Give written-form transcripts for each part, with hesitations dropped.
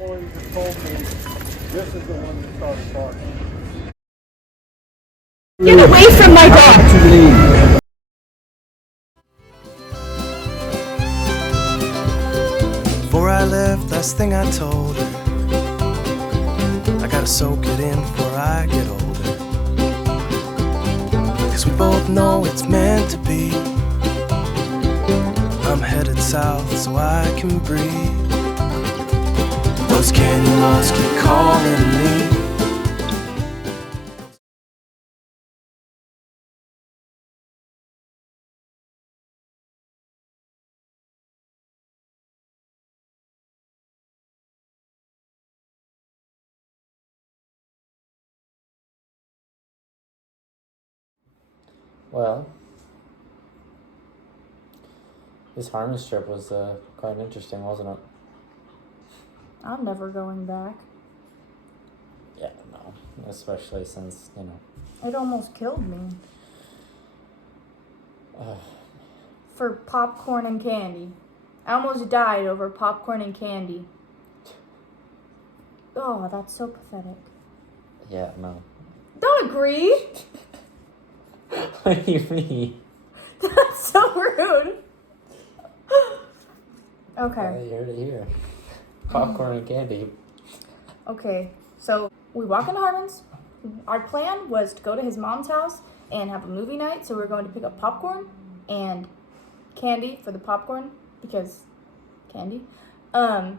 employees have told me this is the one that started barking. Get away from my dog! Before I left, last thing I told her, I gotta soak it in before I get older. 'Cause we both know it's meant to be. I'm headed south so I can breathe. Those canyon walls keep calling me. Well, this harness trip was quite interesting, wasn't it? I'm never going back. Yeah, no. Especially since, It almost killed me. For popcorn and candy. I almost died over popcorn and candy. Oh, that's so pathetic. yeah, no. Don't agree! What do you mean? That's so rude. Okay. You heard it here. Popcorn and candy. Okay, so we walk into Harmon's. Our plan was to go to his mom's house and have a movie night. So we're going to pick up popcorn and candy for the popcorn because candy. Well,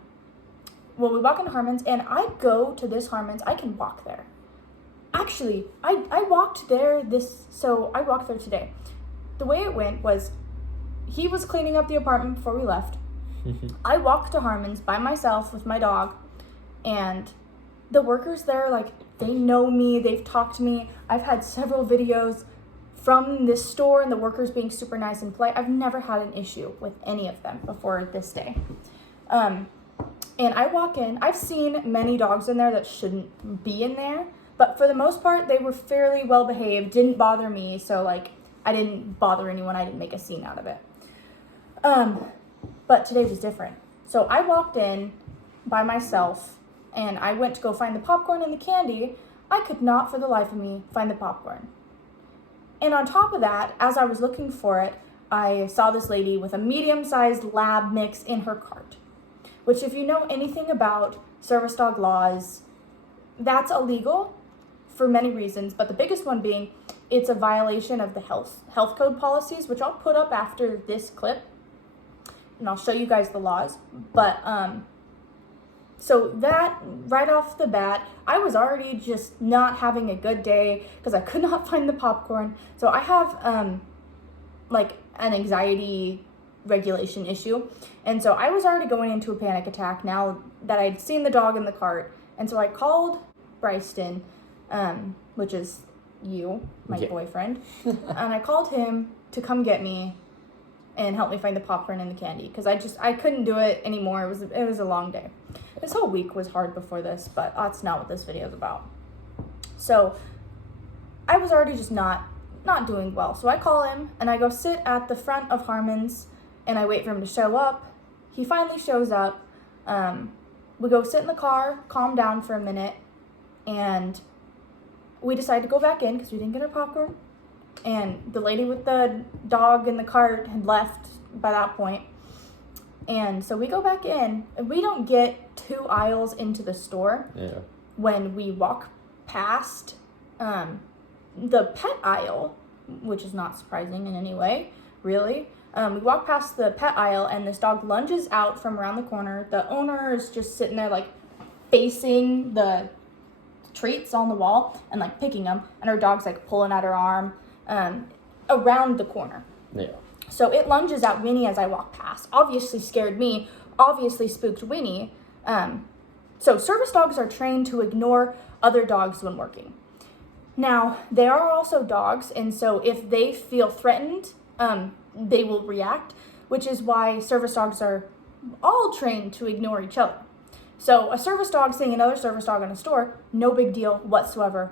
we walk into Harmon's and I go to this Harmon's. I can walk there. Actually, I walked there I walked there today. The way it went was he was cleaning up the apartment before we left. I walked to Harmon's by myself with my dog, and the workers there, they know me, they've talked to me. I've had several videos from this store and the workers being super nice and polite. I've never had an issue with any of them before this day. And I walk in, I've seen many dogs in there that shouldn't be in there, but for the most part, they were fairly well behaved, didn't bother me, so I didn't bother anyone, I didn't make a scene out of it. But today was different. So I walked in by myself and I went to go find the popcorn and the candy. I could not for the life of me find the popcorn. And on top of that, as I was looking for it, I saw this lady with a medium-sized lab mix in her cart, which if you know anything about service dog laws, that's illegal for many reasons, but the biggest one being it's a violation of the health code policies, which I'll put up after this clip. And I'll show you guys the laws. But, so that, right off the bat, I was already just not having a good day because I could not find the popcorn. So I have, an anxiety regulation issue. And so I was already going into a panic attack now that I'd seen the dog in the cart. And so I called Bryston, which is you, my boyfriend. And I called him to come get me and help me find the popcorn and the candy because I couldn't do it anymore. It was a long day. This whole week was hard before this, but that's not what this video is about. So I was already just not doing well. So I call him and I go sit at the front of Harmon's and I wait for him to show up. He finally shows up. We go sit in the car, calm down for a minute, and we decide to go back in because we didn't get our popcorn. And the lady with the dog in the cart had left by that point. And so we go back in, and we don't get 2 aisles into the store. Yeah. When we walk past the pet aisle, which is not surprising in any way, really. We walk past the pet aisle, and this dog lunges out from around the corner. The owner is just sitting there, facing the treats on the wall and, picking them. And her dog's, pulling at her arm. Around the corner. Yeah. So it lunges at Winnie as I walk past. Obviously scared me, obviously spooked Winnie. So service dogs are trained to ignore other dogs when working. Now, they are also dogs, and so if they feel threatened, they will react, which is why service dogs are all trained to ignore each other. So a service dog seeing another service dog in a store, no big deal whatsoever.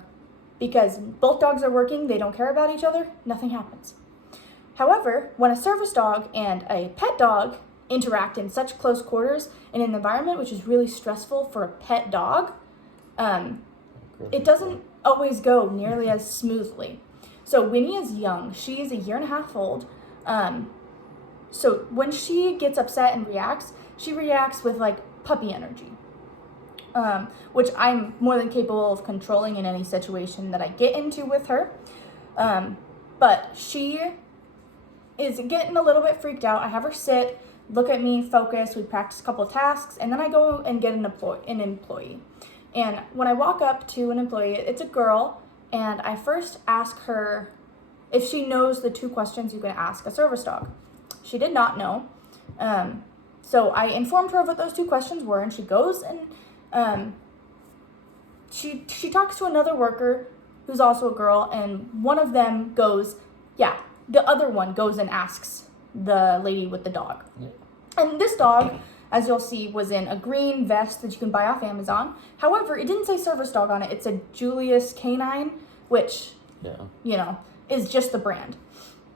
Because both dogs are working, they don't care about each other, nothing happens. However, when a service dog and a pet dog interact in such close quarters in an environment which is really stressful for a pet dog, it doesn't always go nearly as smoothly. So Winnie is young. She is 1.5 years old. So when she gets upset and reacts, she reacts with like puppy energy, which I'm more than capable of controlling in any situation that I get into with her. But she is getting a little bit freaked out. I have her sit, look at me, focus. We practice a couple of tasks, and then I go and get an employee. And when I walk up to an employee, it's a girl, and I first ask her if she knows the 2 questions you can ask a service dog. She did not know. So I informed her of what those 2 questions were, and she goes and she talks to another worker who's also a girl, and one of them goes, the other one goes and asks the lady with the dog. Yeah. And this dog, as you'll see, was in a green vest that you can buy off Amazon. However, it didn't say service dog on it. It said Julius Canine, which, is just the brand.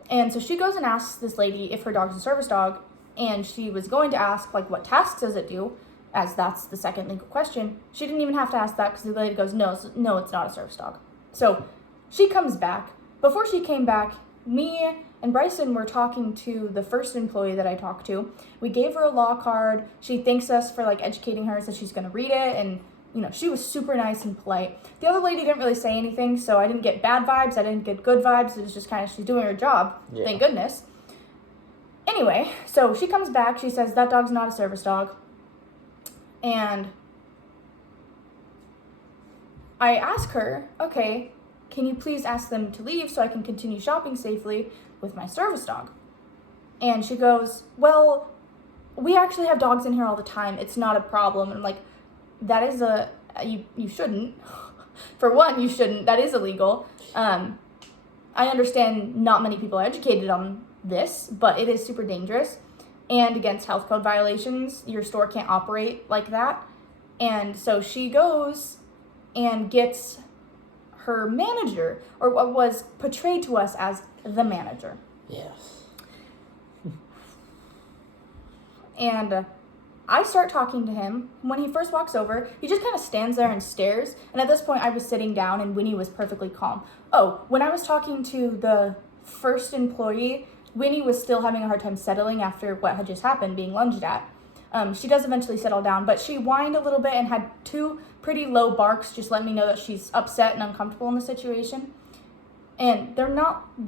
And so she goes and asks this lady if her dog's a service dog, and she was going to ask, like, what tasks does it do, as that's the second legal question. She didn't even have to ask that because the lady goes, no, it's not a service dog. So she comes back. Before she came back, me and Bryson were talking to the first employee that I talked to. We gave her a law card. She thanks us for, like, educating her, so she's going to read it, and she was super nice and polite. The other lady didn't really say anything, so I didn't get bad vibes. I didn't get good vibes. It was just kind of, she's doing her job. Yeah. Thank goodness. Anyway, so she comes back. She says, that dog's not a service dog. And I ask her, okay, can you please ask them to leave so I can continue shopping safely with my service dog? And she goes, well, we actually have dogs in here all the time. It's not a problem. And I'm like, that is you shouldn't. For one, you shouldn't. That is illegal. I understand not many people are educated on this, but it is super dangerous. And against health code violations, your store can't operate like that. And so she goes and gets her manager, or what was portrayed to us as the manager. Yes. And I start talking to him. When he first walks over, he just kind of stands there and stares. And at this point, I was sitting down and Winnie was perfectly calm. Oh, when I was talking to the first employee, Winnie was still having a hard time settling after what had just happened, being lunged at. She does eventually settle down, but she whined a little bit and had 2 pretty low barks, just letting me know that she's upset and uncomfortable in the situation. And they're not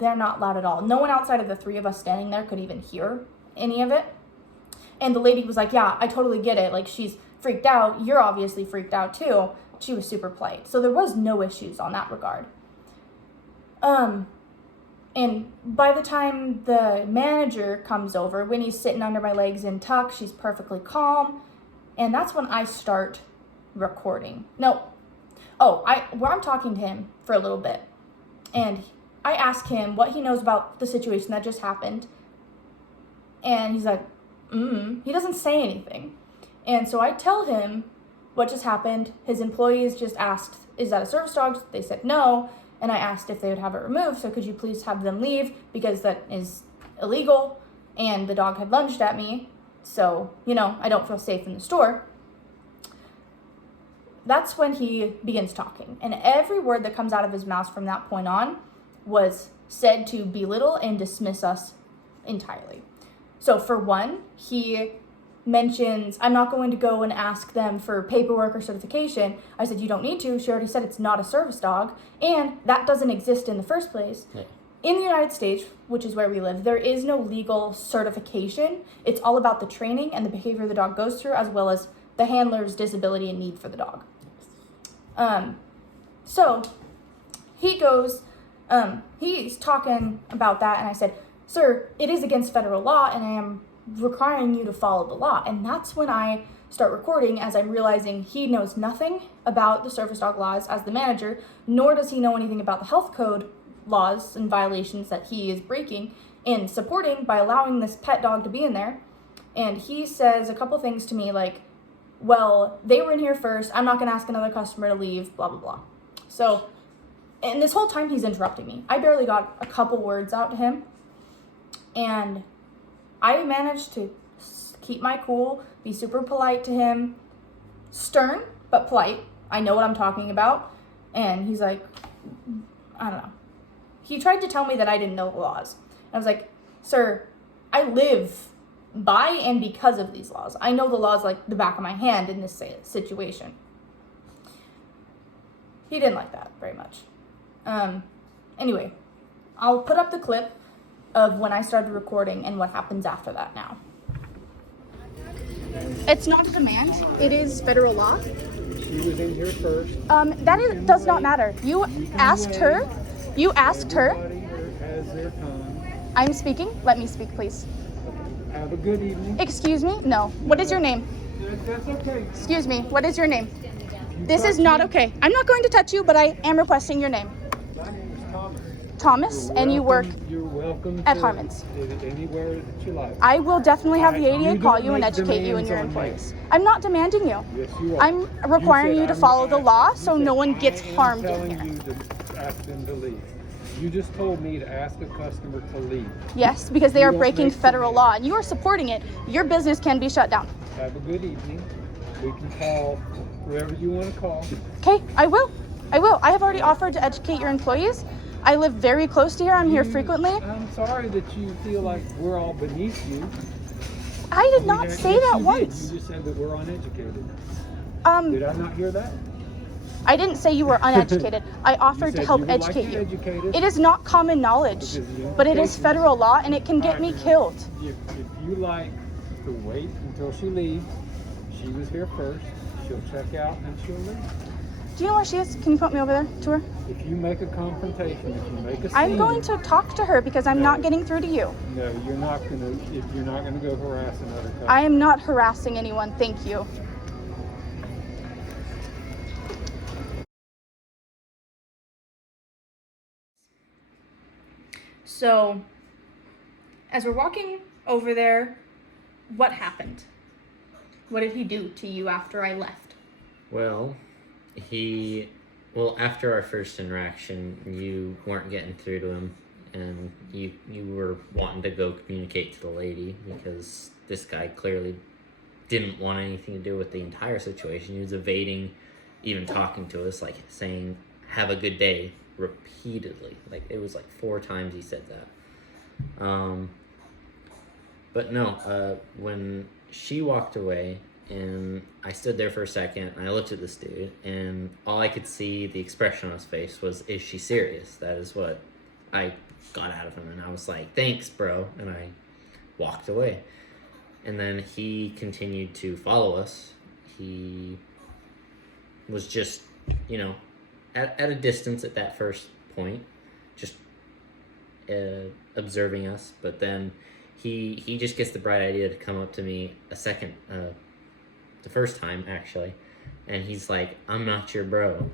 loud at all. No one outside of the 3 of us standing there could even hear any of it. And the lady was like, yeah, I totally get it. Like, she's freaked out. You're obviously freaked out too. She was super polite. So there was no issues on that regard. And by the time the manager comes over, Winnie's sitting under my legs in tuck. She's perfectly calm. And that's when I start recording. I'm talking to him for a little bit. And I ask him what he knows about the situation that just happened. And he's like, he doesn't say anything. And so I tell him what just happened. His employees just asked, is that a service dog? They said no. And I asked if they would have it removed. So could you please have them leave, because that is illegal. And the dog had lunged at me. So, I don't feel safe in the store. That's when he begins talking. And every word that comes out of his mouth from that point on was said to belittle and dismiss us entirely. So for one, he mentions, I'm not going to go and ask them for paperwork or certification. I said, you don't need to. She already said it's not a service dog. And that doesn't exist in the first place. Yeah. In the United States, which is where we live, there is no legal certification. It's all about the training and the behavior the dog goes through, as well as the handler's disability and need for the dog. So he goes, he's talking about that, and I said, sir, it is against federal law, and I am requiring you to follow the law. And that's when I start recording, as I'm realizing he knows nothing about the service dog laws as the manager, nor does he know anything about the health code laws and violations that he is breaking and supporting by allowing this pet dog to be in there. And he says a couple things to me like, well, they were in here first. I'm not going to ask another customer to leave, blah, blah, blah. So, and this whole time he's interrupting me. I barely got a couple words out to him. And I managed to keep my cool, be super polite to him, stern but polite. I know what I'm talking about. And he's like, I don't know. He tried to tell me that I didn't know the laws. I was like, sir, I live by and because of these laws. I know the laws like the back of my hand in this situation. He didn't like that very much. Anyway, I'll put up the clip of when I started recording and what happens after that now. It's not a demand. It is federal law. She was in here first. Does not matter. You asked her. You asked her. Everybody has their time. I'm speaking. Let me speak, please. Have a good evening. Excuse me? No. What is your name? That's okay. Excuse me. What is your name? This is not okay. I'm not going to touch you, but I am requesting your name. My name is Thomas. Thomas, and you work You're welcome at to Harmon's. Anywhere that you like. I will definitely have the You ADA don't call you and make educate you and your demands on me. employees. I'm not demanding you. Yes, you are. I'm requiring you to follow the law so no one gets I am harmed in telling here. you to ask them to leave. You just told me to ask a customer to leave. Yes, because they You are don't breaking make federal demands. law and you are supporting it. Your business can be shut down. Have a good evening. We can call whoever you want to call. Okay, I will. I have already offered to educate your employees. I live very close to here. I'm here frequently. I'm sorry that you feel like we're all beneath you. I did not say Yes, that you once. Did. You just said that we're uneducated. Did I not hear that? I didn't say you were uneducated. I offered to said help you would like educate to you. educate us. It is not common knowledge, Because of the but it is implications. federal law and it can get me killed. If you like to wait until she leaves, she was here first. She'll check out and she'll leave. Do you know where she is? Can you put me over there to her? If you make a confrontation, if you make a scene, I'm going to talk to her because I'm not getting through to you. No, you're not gonna. If you're not gonna go harass another customer. I am not harassing anyone. Thank you. So, as we're walking over there, what happened? What did he do to you after I left? Well, after our first interaction, you weren't getting through to him, and you were wanting to go communicate to the lady because this guy clearly didn't want anything to do with the entire situation. He was evading even talking to us, like saying, "Have a good day," repeatedly. Like, it was like 4 times he said that. But no, when she walked away, and I stood there for a second, and I looked at this dude, and all I could see, the expression on his face was, "Is she serious?" That is what I got out of him, and I was like, "Thanks, bro," and I walked away. And then he continued to follow us. He was just, at a distance at that first point, just observing us, but then he just gets the bright idea to come up to me the first time actually, and he's like, "I'm not your bro."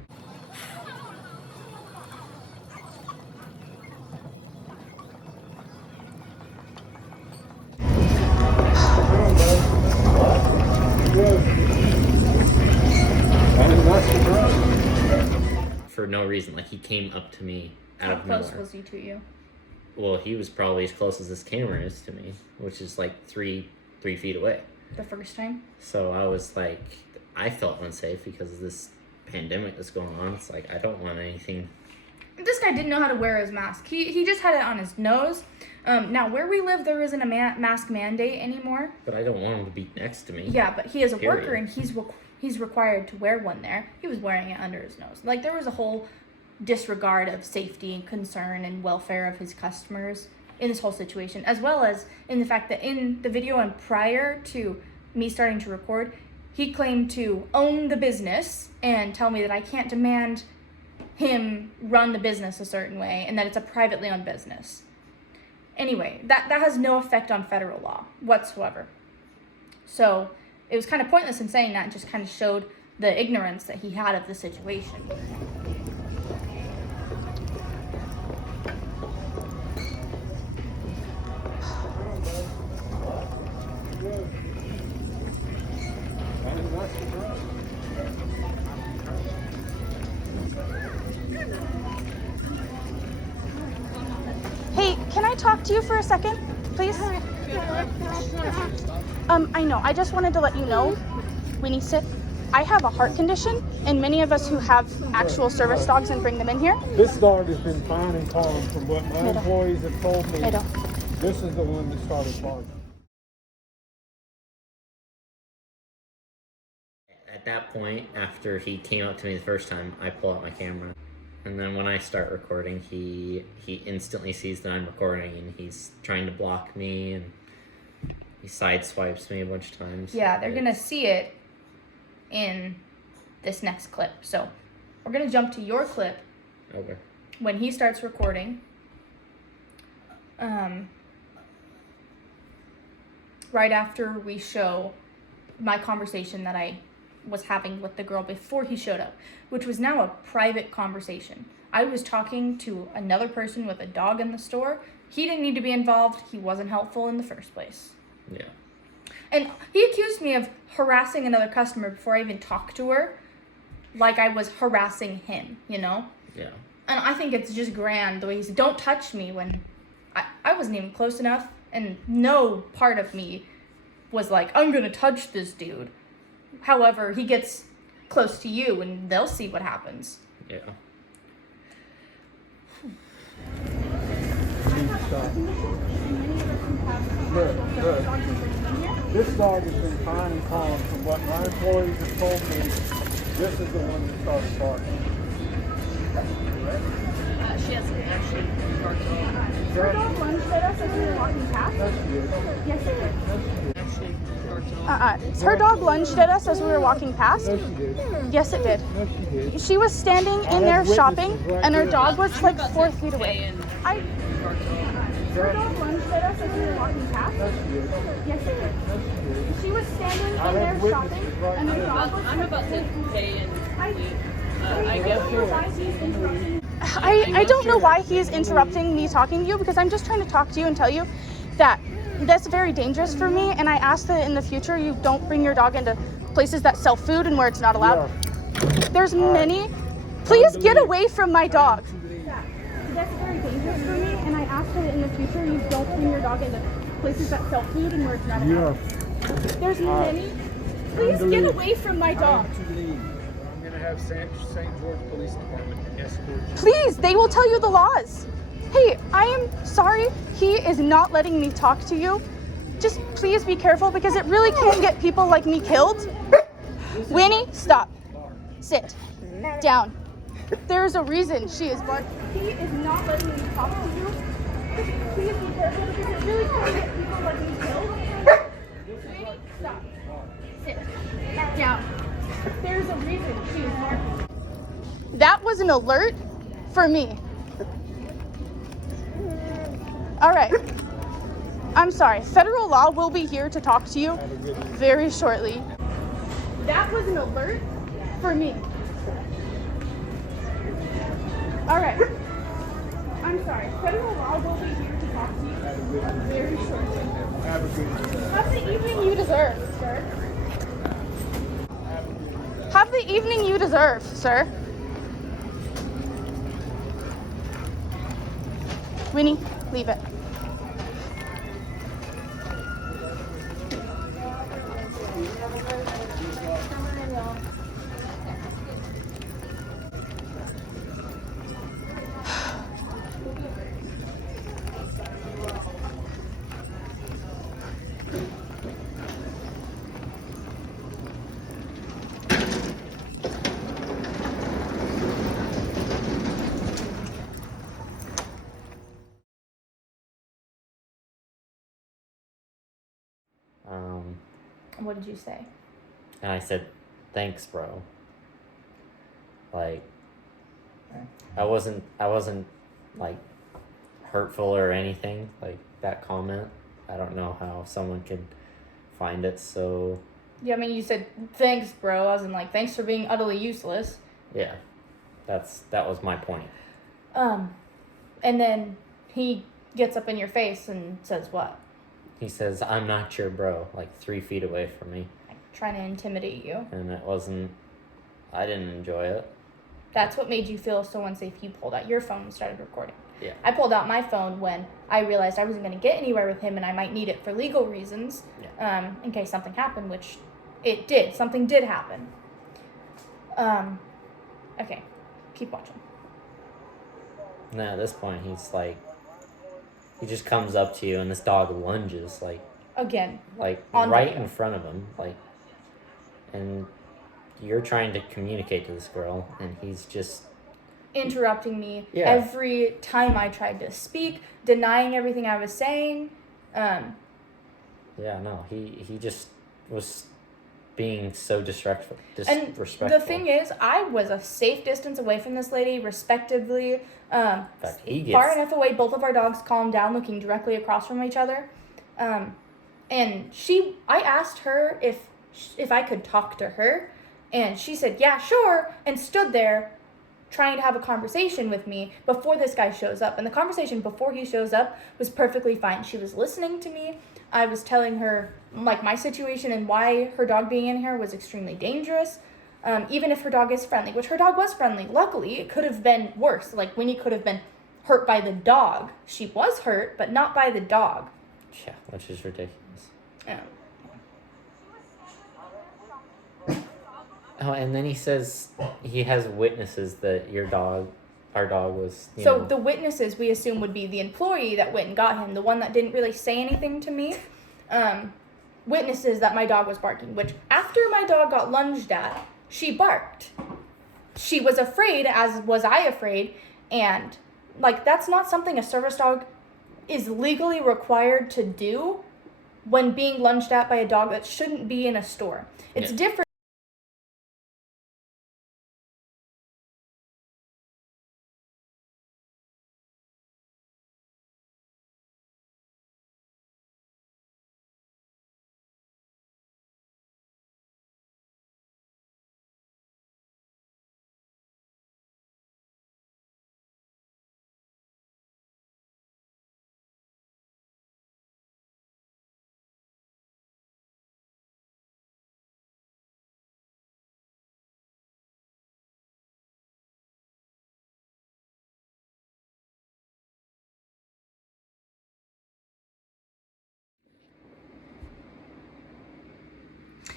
For no reason. Like, he came up to me out of nowhere. How close was he to you? Well, he was probably as close as this camera is to me, which is like 3 feet away. The first time? So I was like, I felt unsafe because of this pandemic that's going on. It's like, I don't want anything. This guy didn't know how to wear his mask. He just had it on his nose. Now, where we live, there isn't a mask mandate anymore. But I don't want him to be next to me. Yeah, but he is a Period. worker, and he's required to wear one there. He was wearing it under his nose. Like, there was a whole disregard of safety and concern and welfare of his customers in this whole situation, as well as in the fact that in the video and prior to me starting to record, he claimed to own the business and tell me that I can't demand him run the business a certain way and that it's a privately owned business. Anyway, that has no effect on federal law whatsoever. So it was kind of pointless in saying that. It just kind of showed the ignorance that he had of the situation. Hey, can I talk to you for a second? please. I know. I just wanted to let you know, Winnie, sit. I have a heart condition, and many of us who have actual service dogs and bring them in here. This dog has been fine and calm from what my employees have told me. Middle. This is the one that started barking. At that point, after he came up to me the first time, I pull out my camera. And then when I start recording, he instantly sees that I'm recording, and he's trying to block me, and he sideswipes me a bunch of times. Yeah, they're gonna see it in this next clip. So we're gonna jump to your clip. Okay. When he starts recording. Right after we show my conversation that I was having with the girl before he showed up, which was now a private conversation. I was talking to another person with a dog in the store. He didn't need to be involved. He wasn't helpful in the first place. Yeah. And he accused me of harassing another customer before I even talked to her, like I was harassing him, you know? Yeah. And I think it's just grand the way he said, don't touch me, when I wasn't even close enough, and no part of me was like, I'm gonna touch this dude. However, he gets close to you and they'll see what happens. Yeah. Look. This dog has been fine and calm from what my employees have told me. This is the one that started barking. She hasn't actually barked at all. Her dog lunged at us as we were walking past. Yes, she did. Yes, it did. Actually barked at all. Her dog lunged at us as we were walking past. No, she did. Yes, it did. No, she did. She was standing in have there witnesses shopping, right and her here. dog was like 4 feet Okay, away. and I. barked at all. Her dog lunged at us as we were walking past. No, she did. Yes, it did. No, she did. She was standing in have there witnesses shopping, right and her here. dog was I'm like about to pay and leave. I I get don't know why he's interrupting. I don't know why he's interrupting me talking to you, because I'm just trying to talk to you and tell you that that's very dangerous for me, and I ask that in the future you don't bring your dog into places that sell food and where it's not allowed. Yeah. There's many. Please get away from my dog. That's very dangerous for me, and I ask that in the future you don't bring your dog into places that sell food and where it's not allowed. Yeah. There's many. Please get away from my dog. To leave. I'm gonna have St. George Police Department escort you. Please, they will tell you the laws. Hey, I am sorry. He is not letting me talk to you. Just please be careful, because it really can get people like me killed. Winnie, stop. Sit. Down. There's a reason she is barking. He is not letting me talk to you. Just please be careful, because it really can get people like me killed. Winnie, stop. Sit. Down. There's a reason she is barking. That was an alert for me. All right. I'm sorry. Federal law will be here to talk to you very shortly. That was an alert for me. All right. I'm sorry. Federal law will be here to talk to you very shortly. Have a good day. Have the evening you deserve, sir. Have the evening you deserve, sir. Winnie, leave it. What did you say? And I said, thanks, bro. Like, I wasn't like hurtful or anything, like that comment. I don't know how someone could find it so. Yeah, I mean, you said thanks, bro. I was like, thanks for being utterly useless. Yeah, that was my point. And then he gets up in your face and says what? He says, I'm not your bro, like 3 feet away from me. Like, trying to intimidate you. And I didn't enjoy it. That's what made you feel so unsafe. You pulled out your phone and started recording. Yeah. I pulled out my phone when I realized I wasn't going to get anywhere with him and I might need it for legal reasons, in case something happened, which it did. Something did happen. Okay, keep watching. And then at this point, he's like, he just comes up to you, and this dog lunges, like Again. right video. In front of him, like, and you're trying to communicate to this girl, and he's just interrupting me every time I tried to speak, denying everything I was saying. He just was being so disrespectful. And the thing is, I was a safe distance away from this lady, respectively. In fact, far enough away, both of our dogs calmed down, looking directly across from each other. And I asked her if I could talk to her, and she said, yeah, sure, and stood there trying to have a conversation with me before this guy shows up. And the conversation before he shows up was perfectly fine. She was listening to me. I was telling her, like, my situation and why her dog being in here was extremely dangerous. Even if her dog is friendly, which her dog was friendly. Luckily, it could have been worse. Like, Winnie could have been hurt by the dog. She was hurt, but not by the dog. Yeah, which is ridiculous. Yeah. Oh, and then he says he has witnesses that our dog was, So the witnesses, we assume, would be the employee that went and got him, the one that didn't really say anything to me. Witnesses that my dog was barking, which after my dog got lunged at, she barked. She was afraid, as was I afraid, and, like, that's not something a service dog is legally required to do when being lunged at by a dog that shouldn't be in a store. It's different.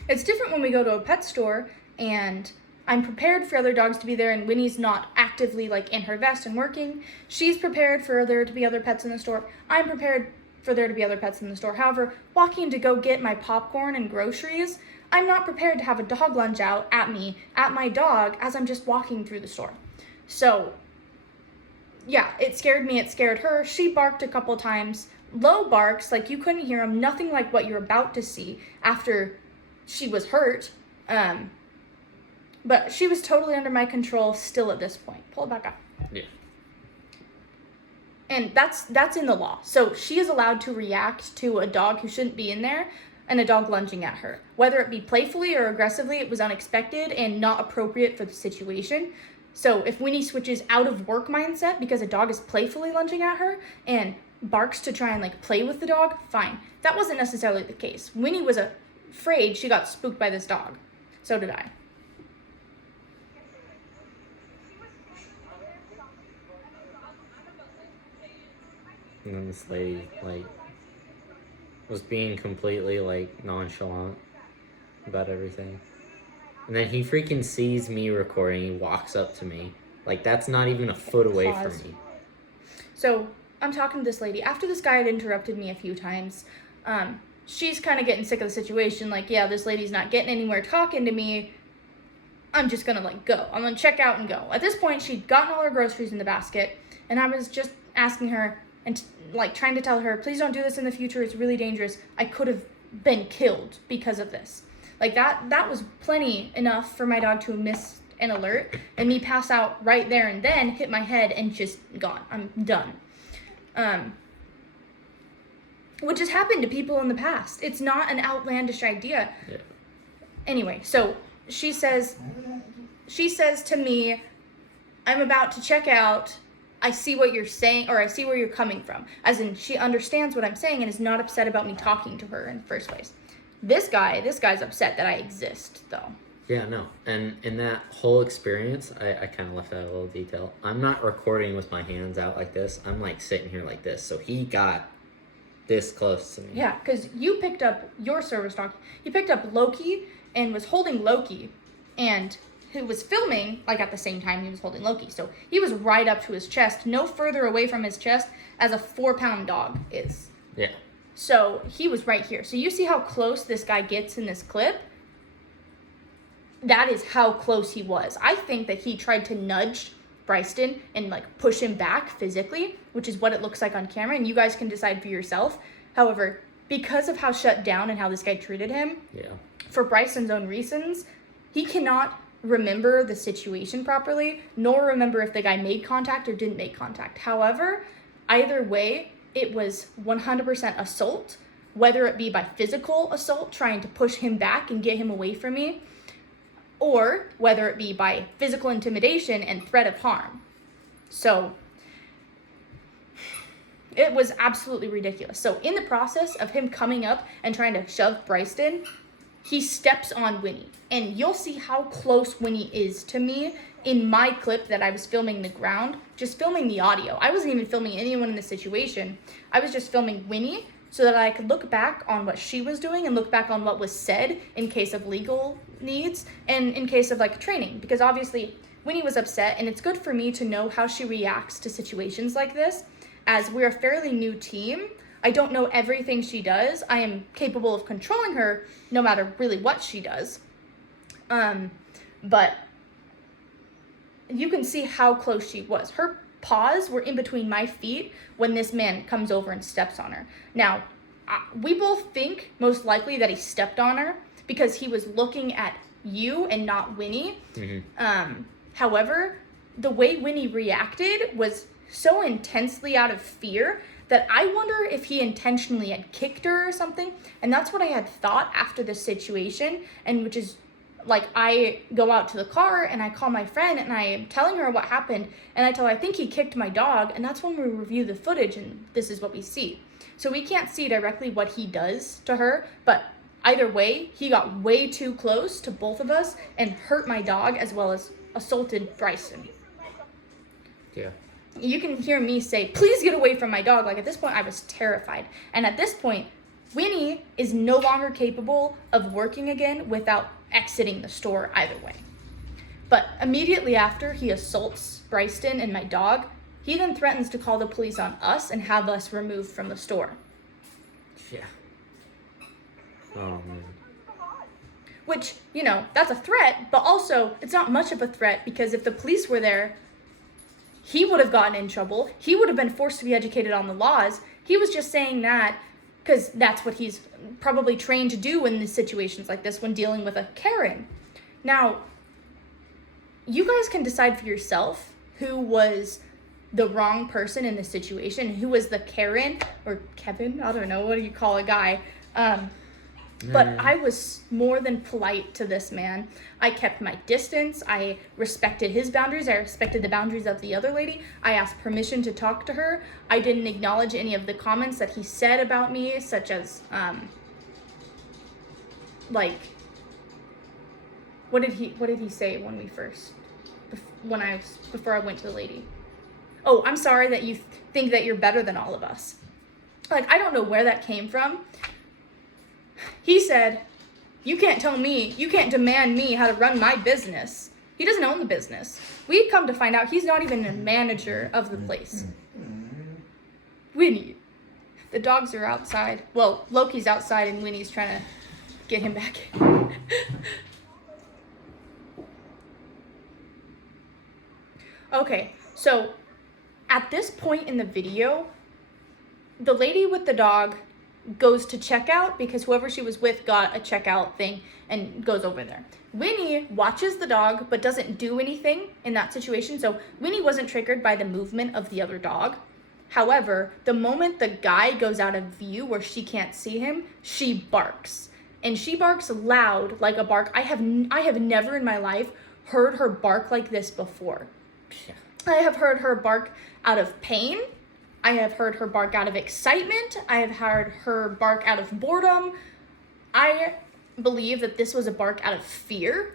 It's different when we go to a pet store and I'm prepared for other dogs to be there and Winnie's not actively, like, in her vest and working. She's prepared for there to be other pets in the store. I'm prepared for there to be other pets in the store. However, walking to go get my popcorn and groceries, I'm not prepared to have a dog lunge out at me, at my dog, as I'm just walking through the store. So, yeah, it scared me, it scared her. She barked a couple times. Low barks, like you couldn't hear them, nothing like what you're about to see after she was hurt. But she was totally under my control still at this point. Pull it back up. Yeah. And that's in the law. So she is allowed to react to a dog who shouldn't be in there and a dog lunging at her. Whether it be playfully or aggressively, it was unexpected and not appropriate for the situation. So if Winnie switches out of work mindset because a dog is playfully lunging at her and barks to try and, like, play with the dog, fine. That wasn't necessarily the case. Winnie was afraid she got spooked by this dog. So did I. And then this lady, like, was being completely, like, nonchalant about everything. And then he freaking sees me recording. He walks up to me. Like, that's not even a foot away from me. So I'm talking to this lady. After this guy had interrupted me a few times, she's kind of getting sick of the situation. Like, yeah, this lady's not getting anywhere talking to me. I'm just going to, like, go. I'm going to check out and go. At this point, she'd gotten all her groceries in the basket. And I was just asking her and, like, trying to tell her, please don't do this in the future. It's really dangerous. I could have been killed because of this. Like, that was plenty enough for my dog to miss an alert and me pass out right there and then, hit my head, and just gone. I'm done. Which has happened to people in the past. It's not an outlandish idea. Yeah. Anyway, so she says to me, I'm about to check out. I see what you're saying, or I see where you're coming from. As in, she understands what I'm saying and is not upset about me talking to her in the first place. This guy's upset that I exist, though. Yeah, no. And in that whole experience, I kind of left out a little detail. I'm not recording with my hands out like this. I'm like sitting here like this. So he got this close to me. Yeah, because you picked up your service dog. You picked up Loki and was holding Loki, and he was filming like at the same time he was holding Loki. So he was right up to his chest, no further away from his chest as a 4-pound dog is. Yeah. So he was right here. So you see how close this guy gets in this clip? That is how close he was. I think that he tried to nudge Bryston and like push him back physically, which is what it looks like on camera, and you guys can decide for yourself. However, because of how shut down and how this guy treated him, for Bryson's own reasons, he cannot remember the situation properly, nor remember if the guy made contact or didn't make contact. However, either way, it was 100% assault, whether it be by physical assault, trying to push him back and get him away from me, or whether it be by physical intimidation and threat of harm. So it was absolutely ridiculous. So in the process of him coming up and trying to shove Bryston, he steps on Winnie. And you'll see how close Winnie is to me in my clip that I was filming the ground, just filming the audio. I wasn't even filming anyone in the situation. I was just filming Winnie so that I could look back on what she was doing and look back on what was said in case of legal needs and in case of like training. Because obviously Winnie was upset, and it's good for me to know how she reacts to situations like this. As we're a fairly new team, I don't know everything she does. I am capable of controlling her no matter really what she does. But you can see how close she was. Her paws were in between my feet when this man comes over and steps on her. Now, we both think most likely that he stepped on her because he was looking at you and not Winnie. However, the way Winnie reacted was so intensely out of fear that I wonder if he intentionally had kicked her or something. And that's what I had thought after this situation, and which is like, I go out to the car and I call my friend and I am telling her what happened, and I tell her I think he kicked my dog, and that's when we review the footage and this is what we see. So we can't see directly what he does to her, but either way, he got way too close to both of us and hurt my dog as well as assaulted Bryson. Yeah. You can hear me say, please get away from my dog. Like, at this point, I was terrified. And at this point, Winnie is no longer capable of working again without exiting the store either way. But immediately after he assaults Bryston and my dog, he then threatens to call the police on us and have us removed from the store. Yeah. Oh, man. Which, you know, that's a threat, but also it's not much of a threat, because if the police were there, he would have gotten in trouble. He would have been forced to be educated on the laws. He was just saying that because that's what he's probably trained to do in situations like this when dealing with a Karen. Now, you guys can decide for yourself who was the wrong person in this situation, who was the Karen or Kevin, I don't know, what do you call a guy? But I was more than polite to this man. I kept my distance. I respected his boundaries. I respected the boundaries of the other lady. I asked permission to talk to her. I didn't acknowledge any of the comments that he said about me, such as, like, what did he say when we first, before I went to the lady? Oh, I'm sorry that you think that you're better than all of us. Like, I don't know where that came from. He said, you can't tell me, you can't demand me how to run my business. He doesn't own the business. We'd come to find out he's not even a manager of the place. Winnie. The dogs are outside. Well, Loki's outside and Winnie's trying to get him back in. Okay, so at this point in the video, the lady with the dog goes to checkout because whoever she was with got a checkout thing and goes over there. Winnie watches the dog but doesn't do anything in that situation. So Winnie wasn't triggered by the movement of the other dog. However, the moment the guy goes out of view where she can't see him, she barks. And she barks loud, like a bark. I have never in my life heard her bark like this before. Yeah. I have heard her bark out of pain. I have heard her bark out of excitement. I have heard her bark out of boredom. I believe that this was a bark out of fear,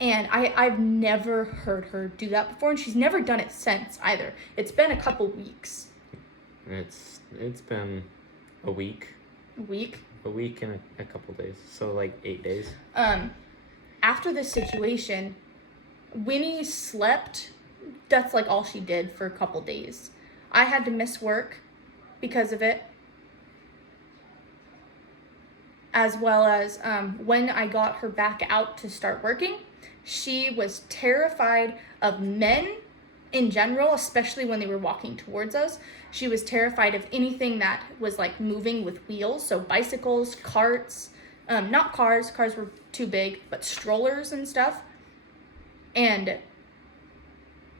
And I've never heard her do that before, and she's never done it since either. It's been a couple weeks. It's been a week. A week? A week and a couple days. So like 8 days. After this situation, Winnie slept. That's like all she did for a couple days. I had to miss work because of it. As well as when I got her back out to start working, she was terrified of men in general, especially when they were walking towards us. She was terrified of anything that was like moving with wheels, so bicycles, carts, not cars were too big, but strollers and stuff, and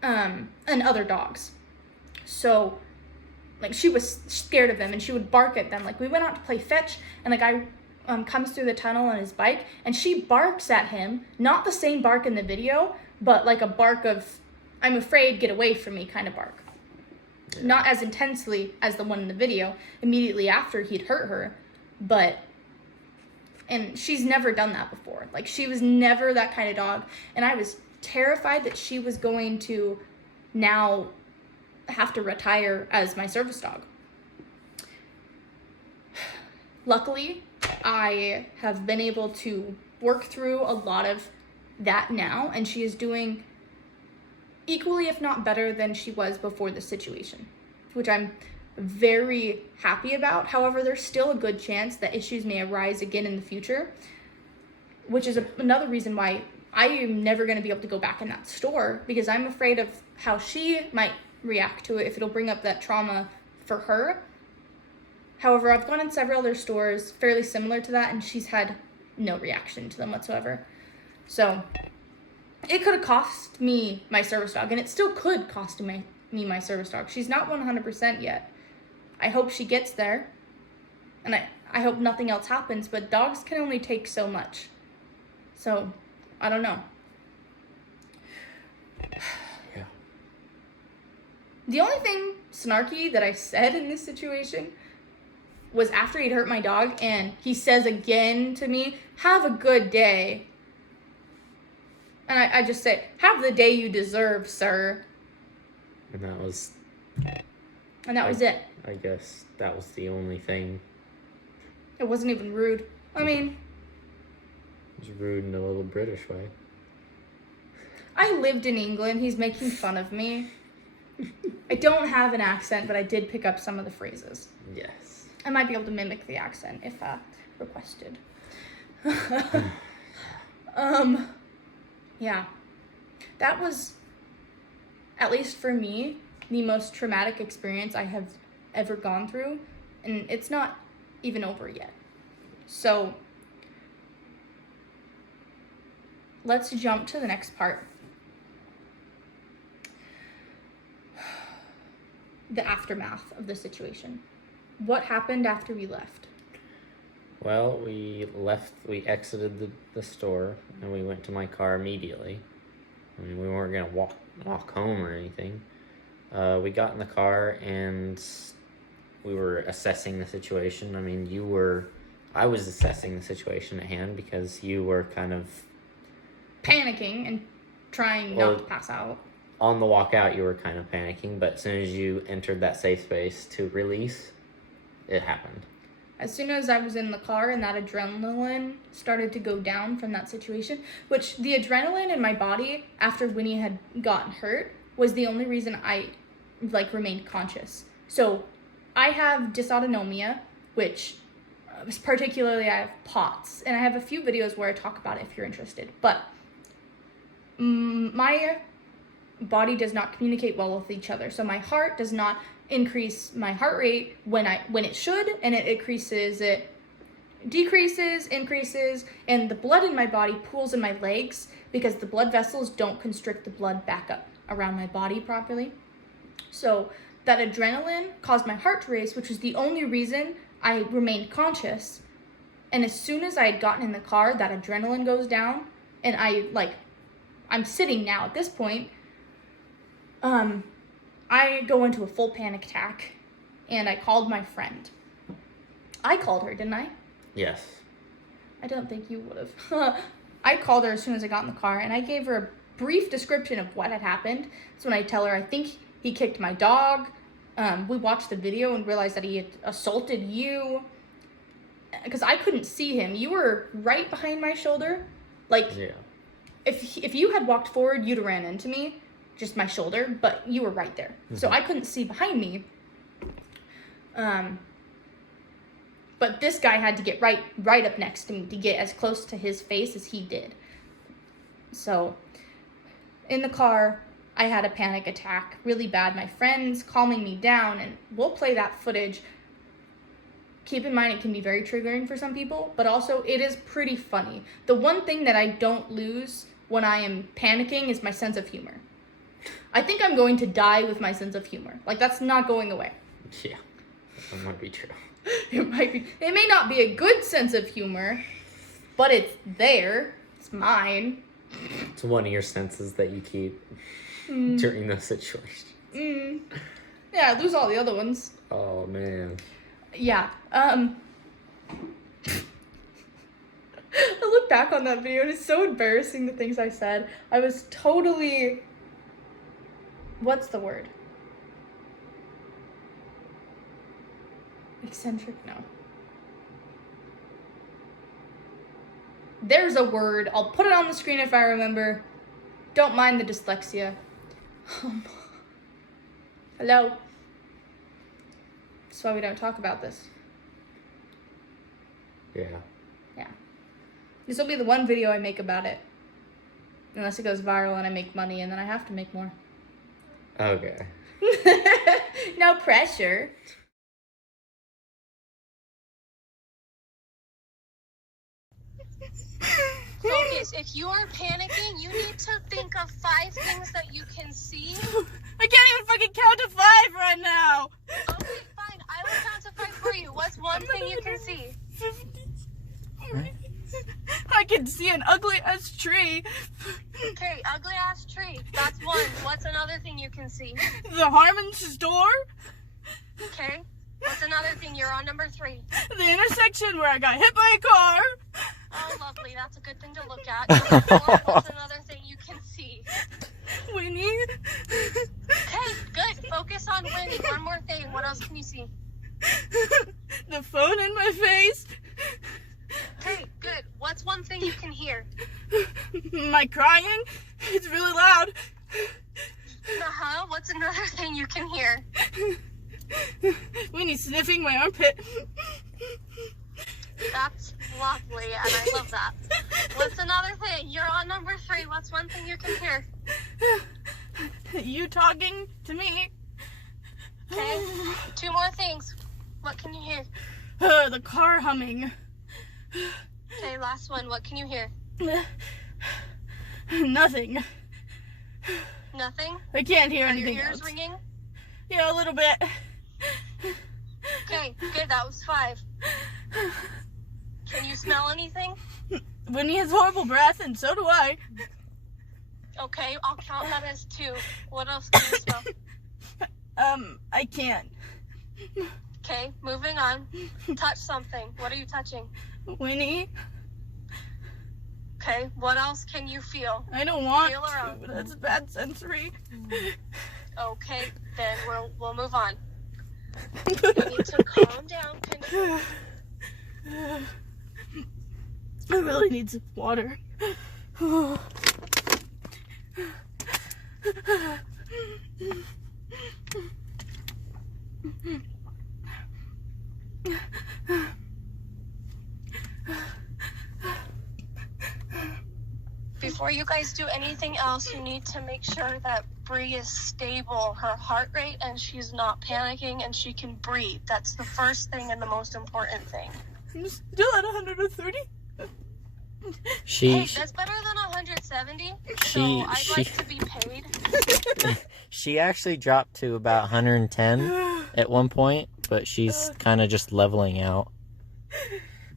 other dogs. So like she was scared of them, and she would bark at them. Like we went out to play fetch, and like I comes through the tunnel on his bike, and she barks at him, not the same bark in the video, but like a bark of I'm afraid, get away from me kind of bark. Yeah. Not as intensely as the one in the video immediately after he'd hurt her, and she's never done that before. Like she was never that kind of dog, and I was terrified that she was going to now have to retire as my service dog. Luckily, I have been able to work through a lot of that now, and she is doing equally, if not better, than she was before the situation, which I'm very happy about. However, there's still a good chance that issues may arise again in the future, which is another reason why I am never going to be able to go back in that store, because I'm afraid of how she might react to it, if it'll bring up that trauma for her. However, I've gone in several other stores fairly similar to that, and she's had no reaction to them whatsoever. So it could have cost me my service dog, and it still could cost me my service dog. She's not 100% yet. I hope she gets there, and I hope nothing else happens, but dogs can only take so much. So, I don't know. Yeah. The only thing snarky that I said in this situation was after he'd hurt my dog, and he says again to me, "Have a good day." And I just say, "Have the day you deserve, sir." And that was it. I guess that was the only thing. It wasn't even rude. I mean, it was rude in a little British way. I lived in England. He's making fun of me. I don't have an accent, but I did pick up some of the phrases. Yes. I might be able to mimic the accent if requested. Yeah. That was, at least for me, the most traumatic experience I have ever gone through, and it's not even over yet. So, let's jump to the next part. The aftermath of the situation. What happened after we left? Well, we exited the store, and we went to my car immediately. I mean, we weren't going to walk home or anything. We got in the car, and we were assessing the situation. I mean, I was assessing the situation at hand, because you were kind of panicking and trying not to pass out. On the walk out, you were kind of panicking, but as soon as you entered that safe space to release, it happened. As soon as I was in the car and that adrenaline started to go down from that situation, which the adrenaline in my body after Winnie had gotten hurt was the only reason I remained conscious. So I have dysautonomia, which particularly I have POTS, and I have a few videos where I talk about it if you're interested. But my body does not communicate well with each other. So my heart does not increase my heart rate when it should, and it decreases, increases, and the blood in my body pools in my legs because the blood vessels don't constrict the blood back up around my body properly. So that adrenaline caused my heart to race, which was the only reason I remained conscious. And as soon as I had gotten in the car, that adrenaline goes down, and I'm sitting now at this point. I go into a full panic attack, and I called my friend. I called her, didn't I? Yes. I don't think you would have. I called her as soon as I got in the car, and I gave her a brief description of what had happened. That's when I tell her, I think he kicked my dog. We watched the video and realized that he had assaulted you. Because I couldn't see him. You were right behind my shoulder. Like, Yeah. if you had walked forward, you'd have ran into me. Just my shoulder. But you were right there. So I couldn't see behind me. But this guy had to get right up next to me to get as close to his face as he did. So, in the car, I had a panic attack, really bad. My friend's calming me down, and we'll play that footage. Keep in mind, it can be very triggering for some people, but also it is pretty funny. The one thing that I don't lose when I am panicking is my sense of humor. I think I'm going to die with my sense of humor. Like, that's not going away. Yeah. That might be true. It might be. It may not be a good sense of humor, but it's there. It's mine. It's one of your senses that you keep during those situations. Yeah, I lose all the other ones. Oh, man. Yeah. I look back on that video and it's so embarrassing, the things I said. I was totally... What's the word? Eccentric? No. There's a word. I'll put it on the screen if I remember. Don't mind the dyslexia. Hello? That's why we don't talk about this. Yeah. Yeah. This will be the one video I make about it. Unless it goes viral and I make money, and then I have to make more. Okay. No pressure. Focus. If you are panicking, you need to think of 5 things that you can see. I can't even fucking count to 5 right now. Okay, fine. I will count to 5 for you. What's one thing you can see? I can see an ugly ass tree. Okay, ugly ass tree. That's one. What's another thing you can see? The Harmon's door. Okay. What's another thing? You're on number 3. The intersection where I got hit by a car. Oh, lovely. That's a good thing to look at. Number 4, what's another thing you can see? Winnie. Okay, good. Focus on Winnie. One more thing. What else can you see? The phone in my face. Okay, good. What's one thing you can hear? My crying. It's really loud. Uh-huh. What's another thing you can hear? Winnie sniffing my armpit. That's lovely, and I love that. What's another thing? You're on number 3. What's one thing you can hear? You talking to me. Okay. 2 more things. What can you hear? The car humming. Okay, last one. What can you hear? Nothing. Nothing? I can't hear Are your anything ears else. ringing? Yeah, a little bit. Okay, good. That was 5. Can you smell anything? Winnie has horrible breath, and so do I. Okay, I'll count that as 2. What else can you smell? I can't. Okay, moving on. Touch something. What are you touching? Winnie, Okay, what else can you feel? I don't want Feel around. to. That's bad sensory. Okay, then we'll move on. You need to calm down. I really need some water. Before you guys do anything else, you need to make sure that Bree is stable, her heart rate, and she's not panicking, and she can breathe. That's the first thing and the most important thing. I'm still at 130. Hey, that's better than 170, so I'd like to be paid. She actually dropped to about 110 at one point, but she's kind of just leveling out.